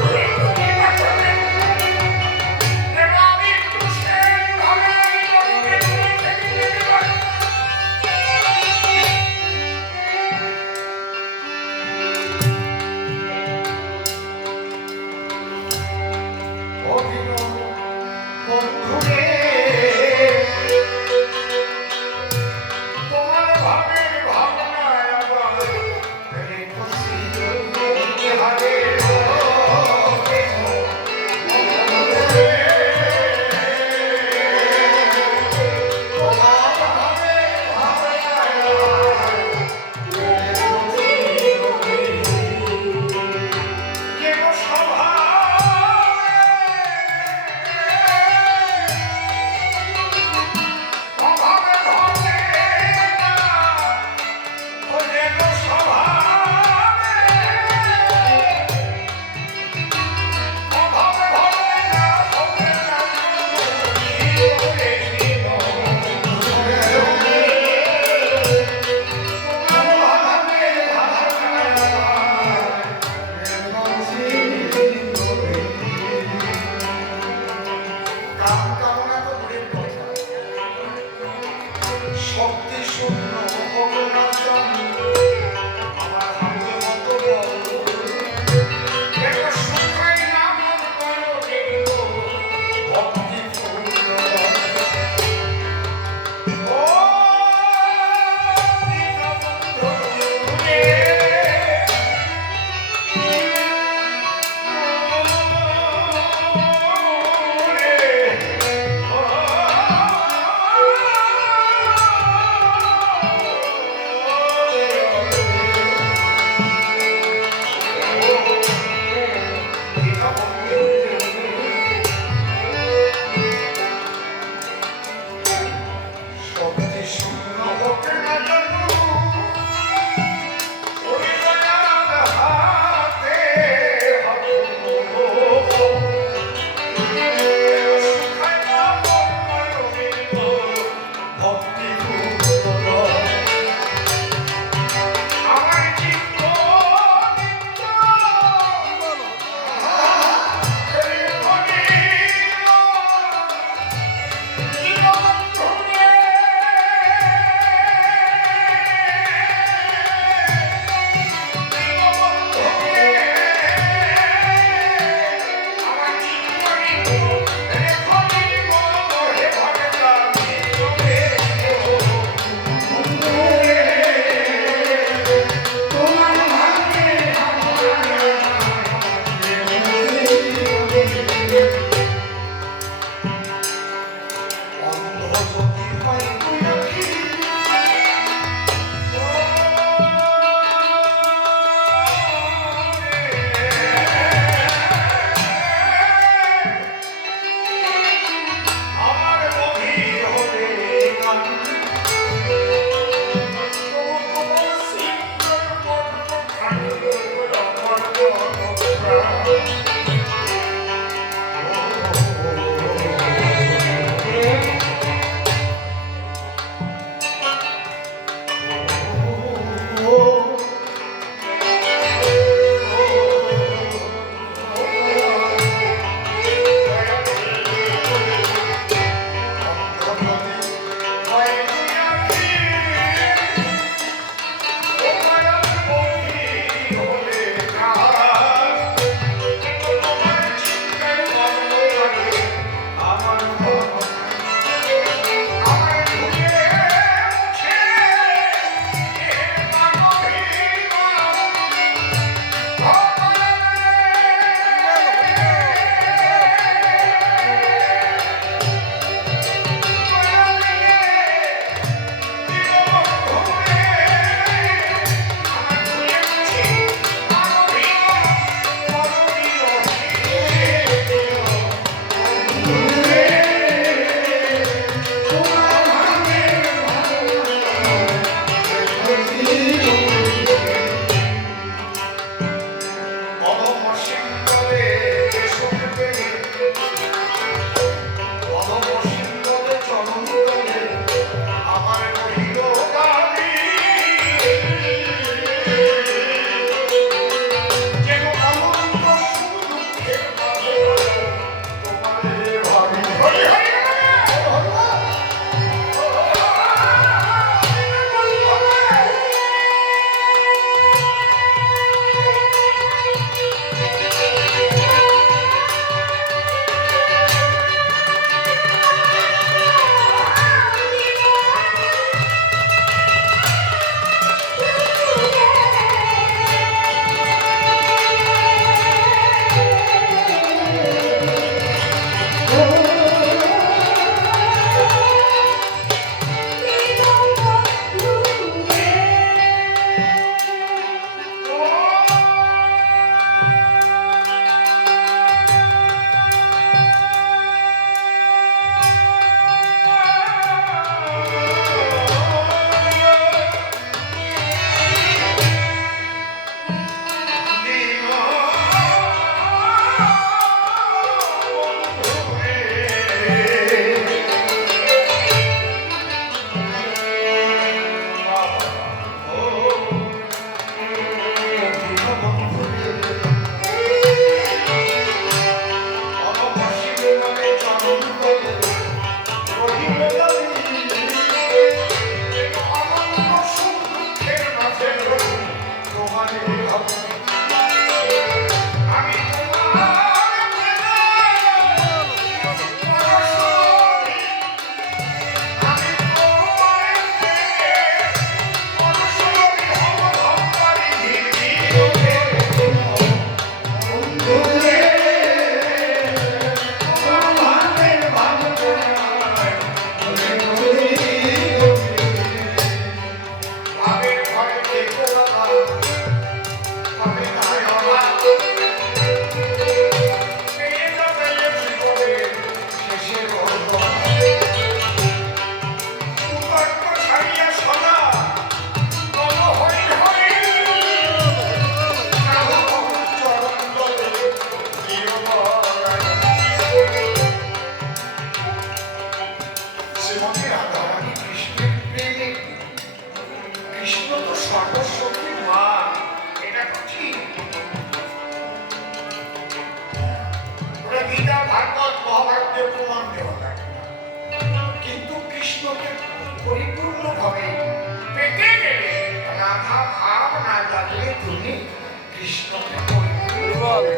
বল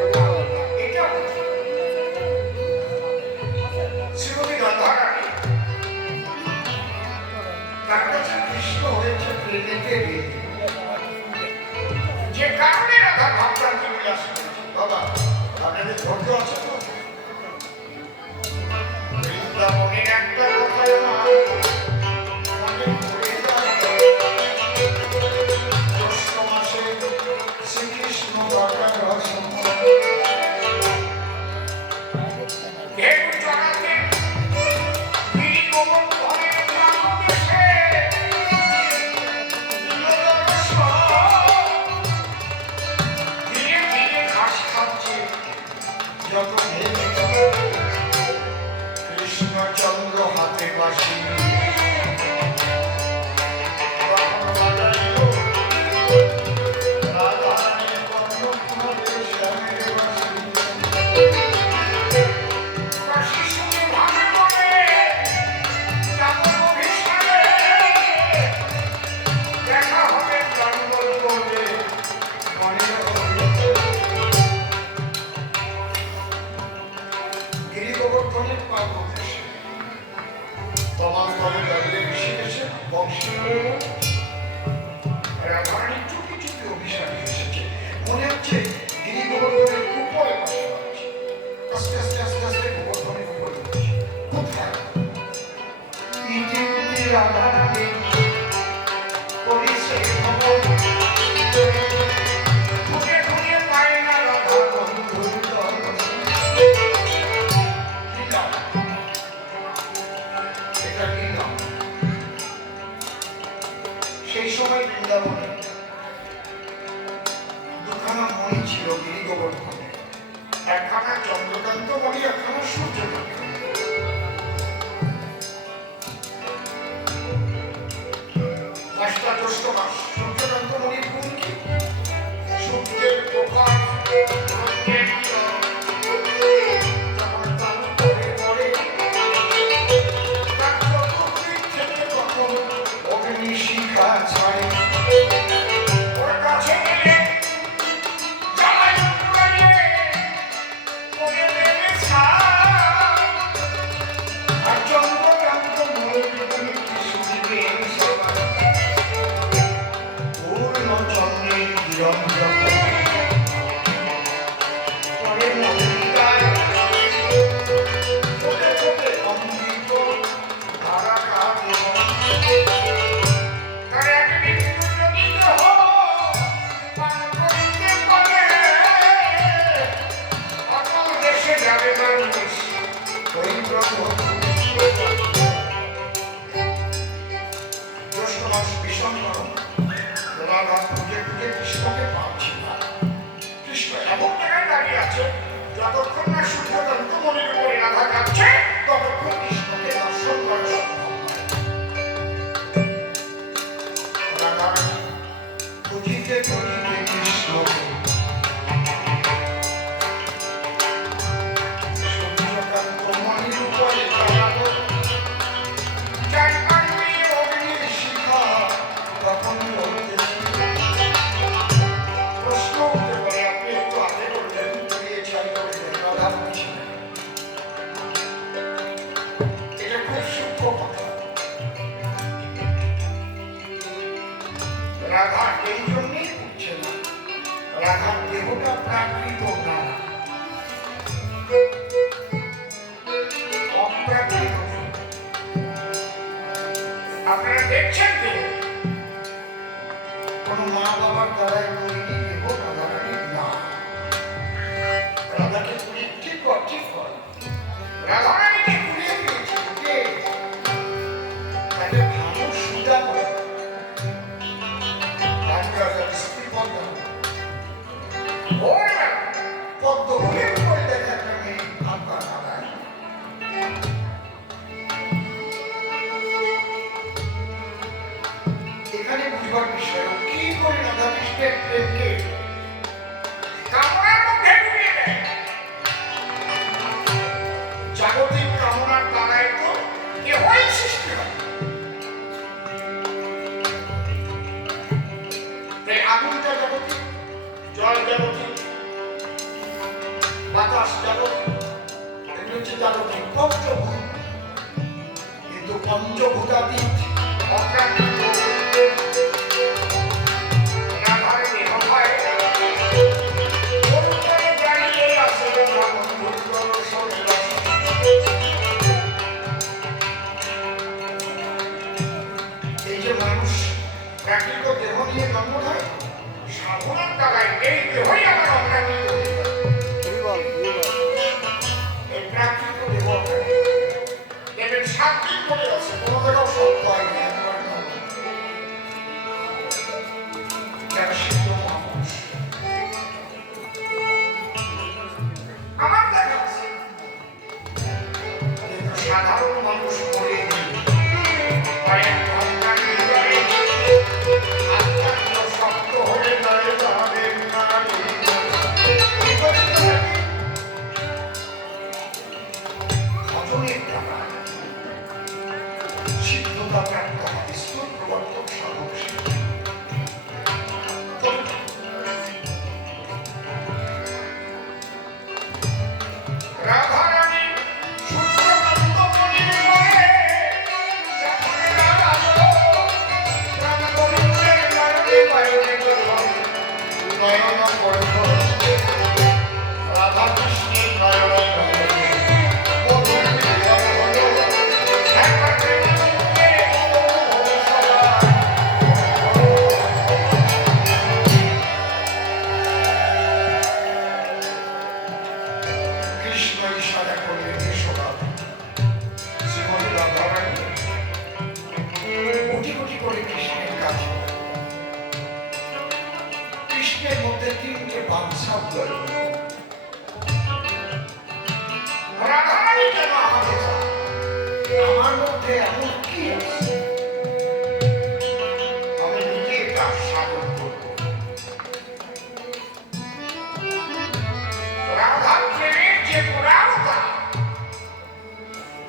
এটা শ্রীমতী রাধারানী তার কাছে কৃষ্ণ হয়েছে প্রেমেতে যে কারণে রাধা ভাবরাকে বিলাস করেছে। বাবা আপনাদের ধৈর্য আছে তো? বৃন্দাবনের একটা কথায় মনে পড়ে যায় জ্যৈষ্ঠ মাসে শ্রীকৃষ্ণ বাটার রসম কৃষ্ণচন্দ্র হাতে বাসি মনে হচ্ছে গিরি গোবর্ধনের উপরে আস্তে আস্তে আস্তে আস্তে গোবর্ধনের উপরে খুব ভালো ইতিমধ্যে রাধারানী করিছে খুঁজে খুঁজে পায় না রাধা বন্ধুর এটা কি নাম? সেই সময় বৃন্দাবনে দুখানা মণি ছিল গিরি গোবর্ধনে, একখানা চন্দ্রকান্ত মণি, একখানা সূর্যকান্ত। মাসটা জ্যৈষ্ঠ মাস। সূর্যকান্ত মণির গুণ কি? সূর্যের প্রকাশ যখন তার উপরে পড়ে তার চতুর্দিক থেকে তখন অগ্নিশিখা ছাড়ে। ওর কাছে গেলে কৃষ্ণকে পাচ্ছি না। কৃষ্ণ এমন জায়গায় দাঁড়িয়ে আছে যতক্ষণ না সূর্যকান্ত মনের উপরে রাধা যাচ্ছে ততক্ষণ কৃষ্ণকে দর্শন করা সম্ভব। রাধা খুঁজিতে খুঁজিতে কৃষ্ণকে সূর্যকান্ত মনের উপরে দাঁড়ালো, যাই কারণে অগ্নির শিখা তখন রাধা এই জন্যই উঠছে না, রাধার দেহটা প্রাকৃত না, অপ্রাকৃত। আপনারা দেখছেন যে কোন মা বাবার দ্বারাই তৈরি দেহ রাধারানীর না। রাধাকে ঠিক কর, ঠিক কর। রাধারানীকে ঘুরিয়ে দিয়েছে কে? তাকে ভালো সুদা করে এখানে বুঝবার বিষয় কি করে রাধা কৃষ্ণের প্রেমকে জাগতিক পঞ্চভূত, কিন্তু পঞ্চভূতাতীত অপ্রাকৃত রাধার দেহ হয় দাঁড়িয়ে আছে এই যে মানুষ প্রাকৃত দেহ নিয়ে জন্ম নেয়, সাধনার দ্বারাই এই দেহই আমার অপ্রাকৃত দেহ। এই প্রাকৃত দেহ দেখবেন 7 দিন করে আছে, কোনো জায়গাও সত্য হয়নি, একবার নয়। যারা সিদ্ধ মানুষ আমার দেখা আছে, কিন্তু সাধারণ মানুষ মরে নেই। কয়েক ঘন্টা নিয়ে আত্মা শক্ত হয়ে দাঁড়িয়ে তাদের অজনের দ্বারা সিদ্ধতা প্রাপ্ত হবে স্থূল প্রবর্তক স্বরূপ। রাধারানী সূর্যকান্ত মণির মনে নয়ন পড়ল রাধা কৃষ্ণের নয়ন কৃষ্ণ ইশারা করলেন বিশ্বকাপ শ্রীমতী রাধারানী কোটি কোটি করে কৃষ্ণের কাছে। কৃষ্ণের মধ্যে 3টে বাঞ্ছা গেল। রাধারানী কেন আমাকে চায়? আমার মধ্যে এমন কি আছে আমি নিজে এটা সাধন করব। রাধার প্রেমের যে পুরাণতা,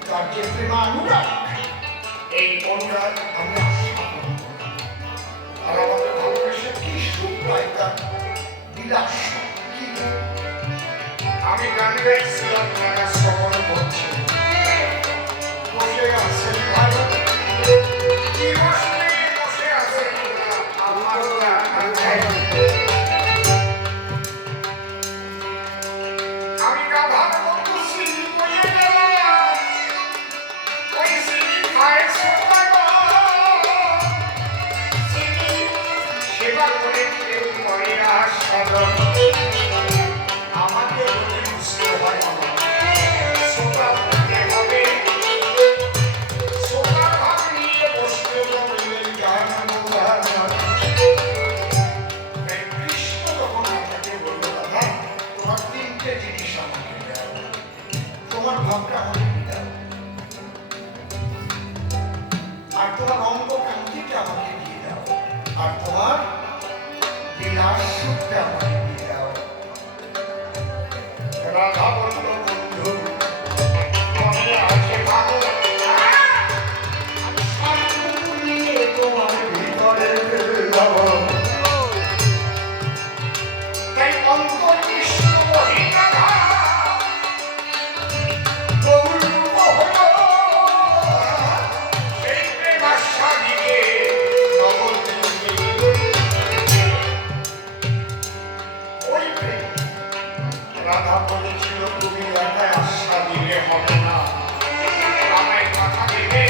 তার যে প্রেমানুরাগ, এই অনুরাগ আমরা সাধন করব। আর আমাদের ভালোবাসা কি সুখ পাই তার বিলাস কি। আমি গান গাইছি, আপনারা শ্রবণ করছেন, বসে আছেন ভালো, কি বসে আছেন আমার আমি রাধার বন্ধু সিঁড়ি বইয়ে গেলাম, ওই সিঁড়ি খায় সেবা করে কেউ করে সাধন। আমাকে যদি বুঝতে হয় আমার শ্রোতা বলতে হবে, শ্রোতার ভাব নিয়ে বসতে হবে গান গান। কৃষ্ণ তখন আমাকে বলল, দাদা তোমার 3টে জিনিস আমাকে দাও, তোমার ভাবটা আমাকে দাও, আর তোমার অঙ্গ কান্তিটা আমাকে দিয়ে দাও, আর তোমার বিলাস সুখটা আমাকে দিয়ে দাও। রাধা বলল, বন্ধু মনে আছে ভালো, আমি সব নিয়ে তোমার ভিতরে যাব। তাই অন্তর কৃষ্ণ বহি রাধা গৌরূপ হল, সেই প্রেমাশা দিকে নগর ওই প্রেম। রাধা বলেছিল, তুমি একা আশা দিলে হবে না, আমায় কথা দিলে,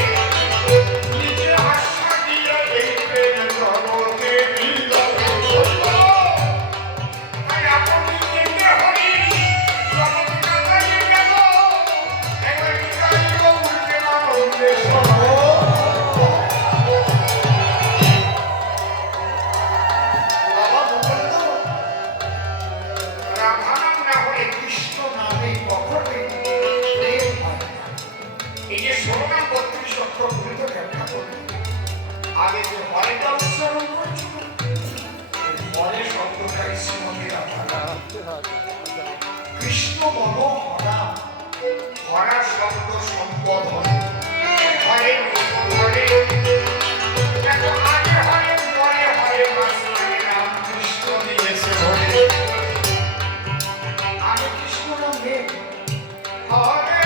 নিজে আশা দিয়ে এই প্রেম জগতে মিলবে। তাই আপনি যেতে হরি জগৎ কাটাইয়ে গেল, একবার গাইব উল্টে না উল্টে শোনো। বাবা বলল, রাধা নাম না হলে কৃষ্ণ নামে কখনোই প্রেম হয় না। এই যে 16 নাম 32 অক্ষর বলে তো ব্যাখ্যা করল, আগে যে হরেটা উচ্চারণ করেছিল, হরে শব্দটাই শ্রীমতী রাধা। কৃষ্ণ মন হরা, হরা শব্দ সম্বোধন, হরে হরে এত আগে হরে পরে হরে মাঝখানে রাম কৃষ্ণ দিয়েছে হরে। আমি কৃষ্ণ নামে হরে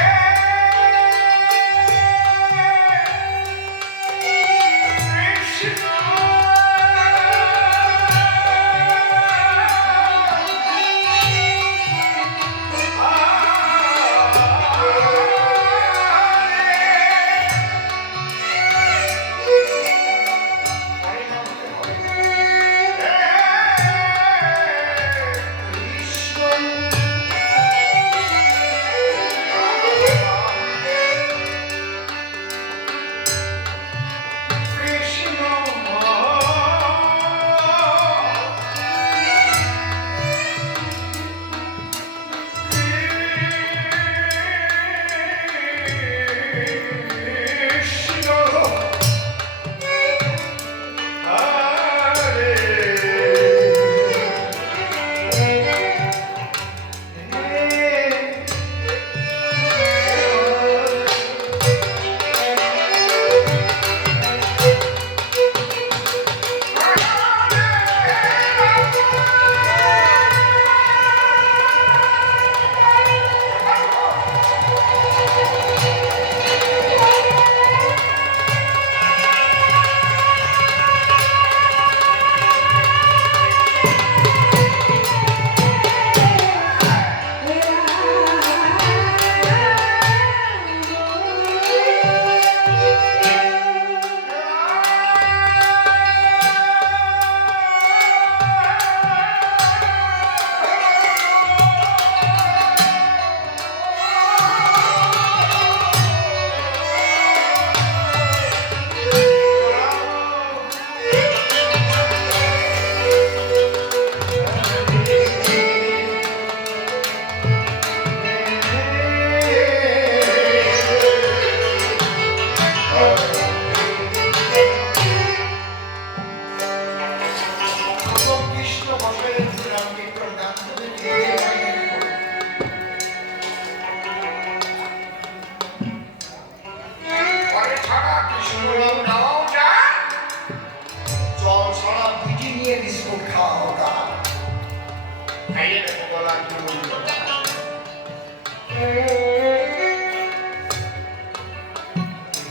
বলা কি মূল্য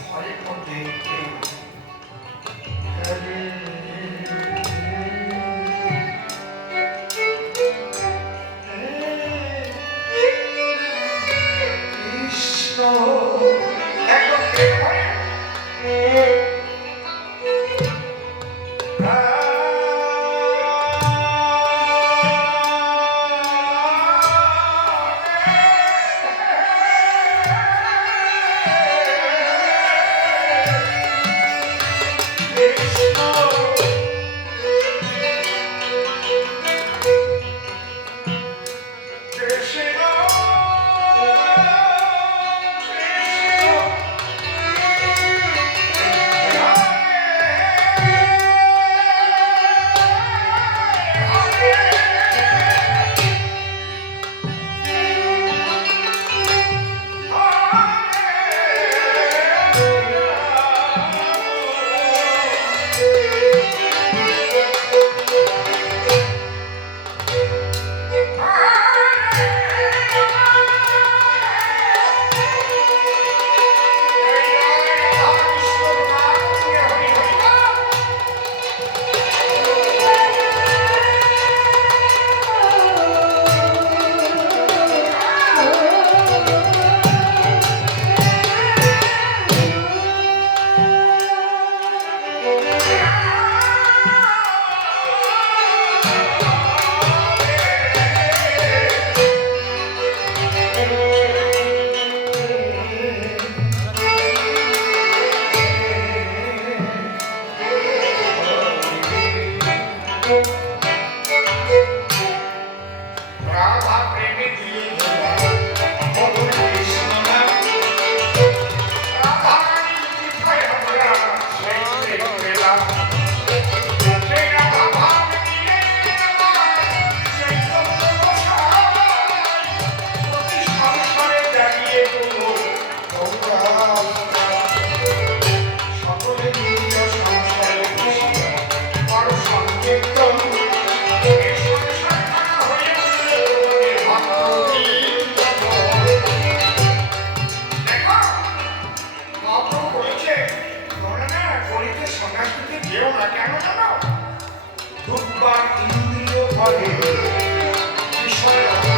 ঘরের মধ্যে কৃষ্ণ একদম ইন্দ্রিয় ভরে বিষয়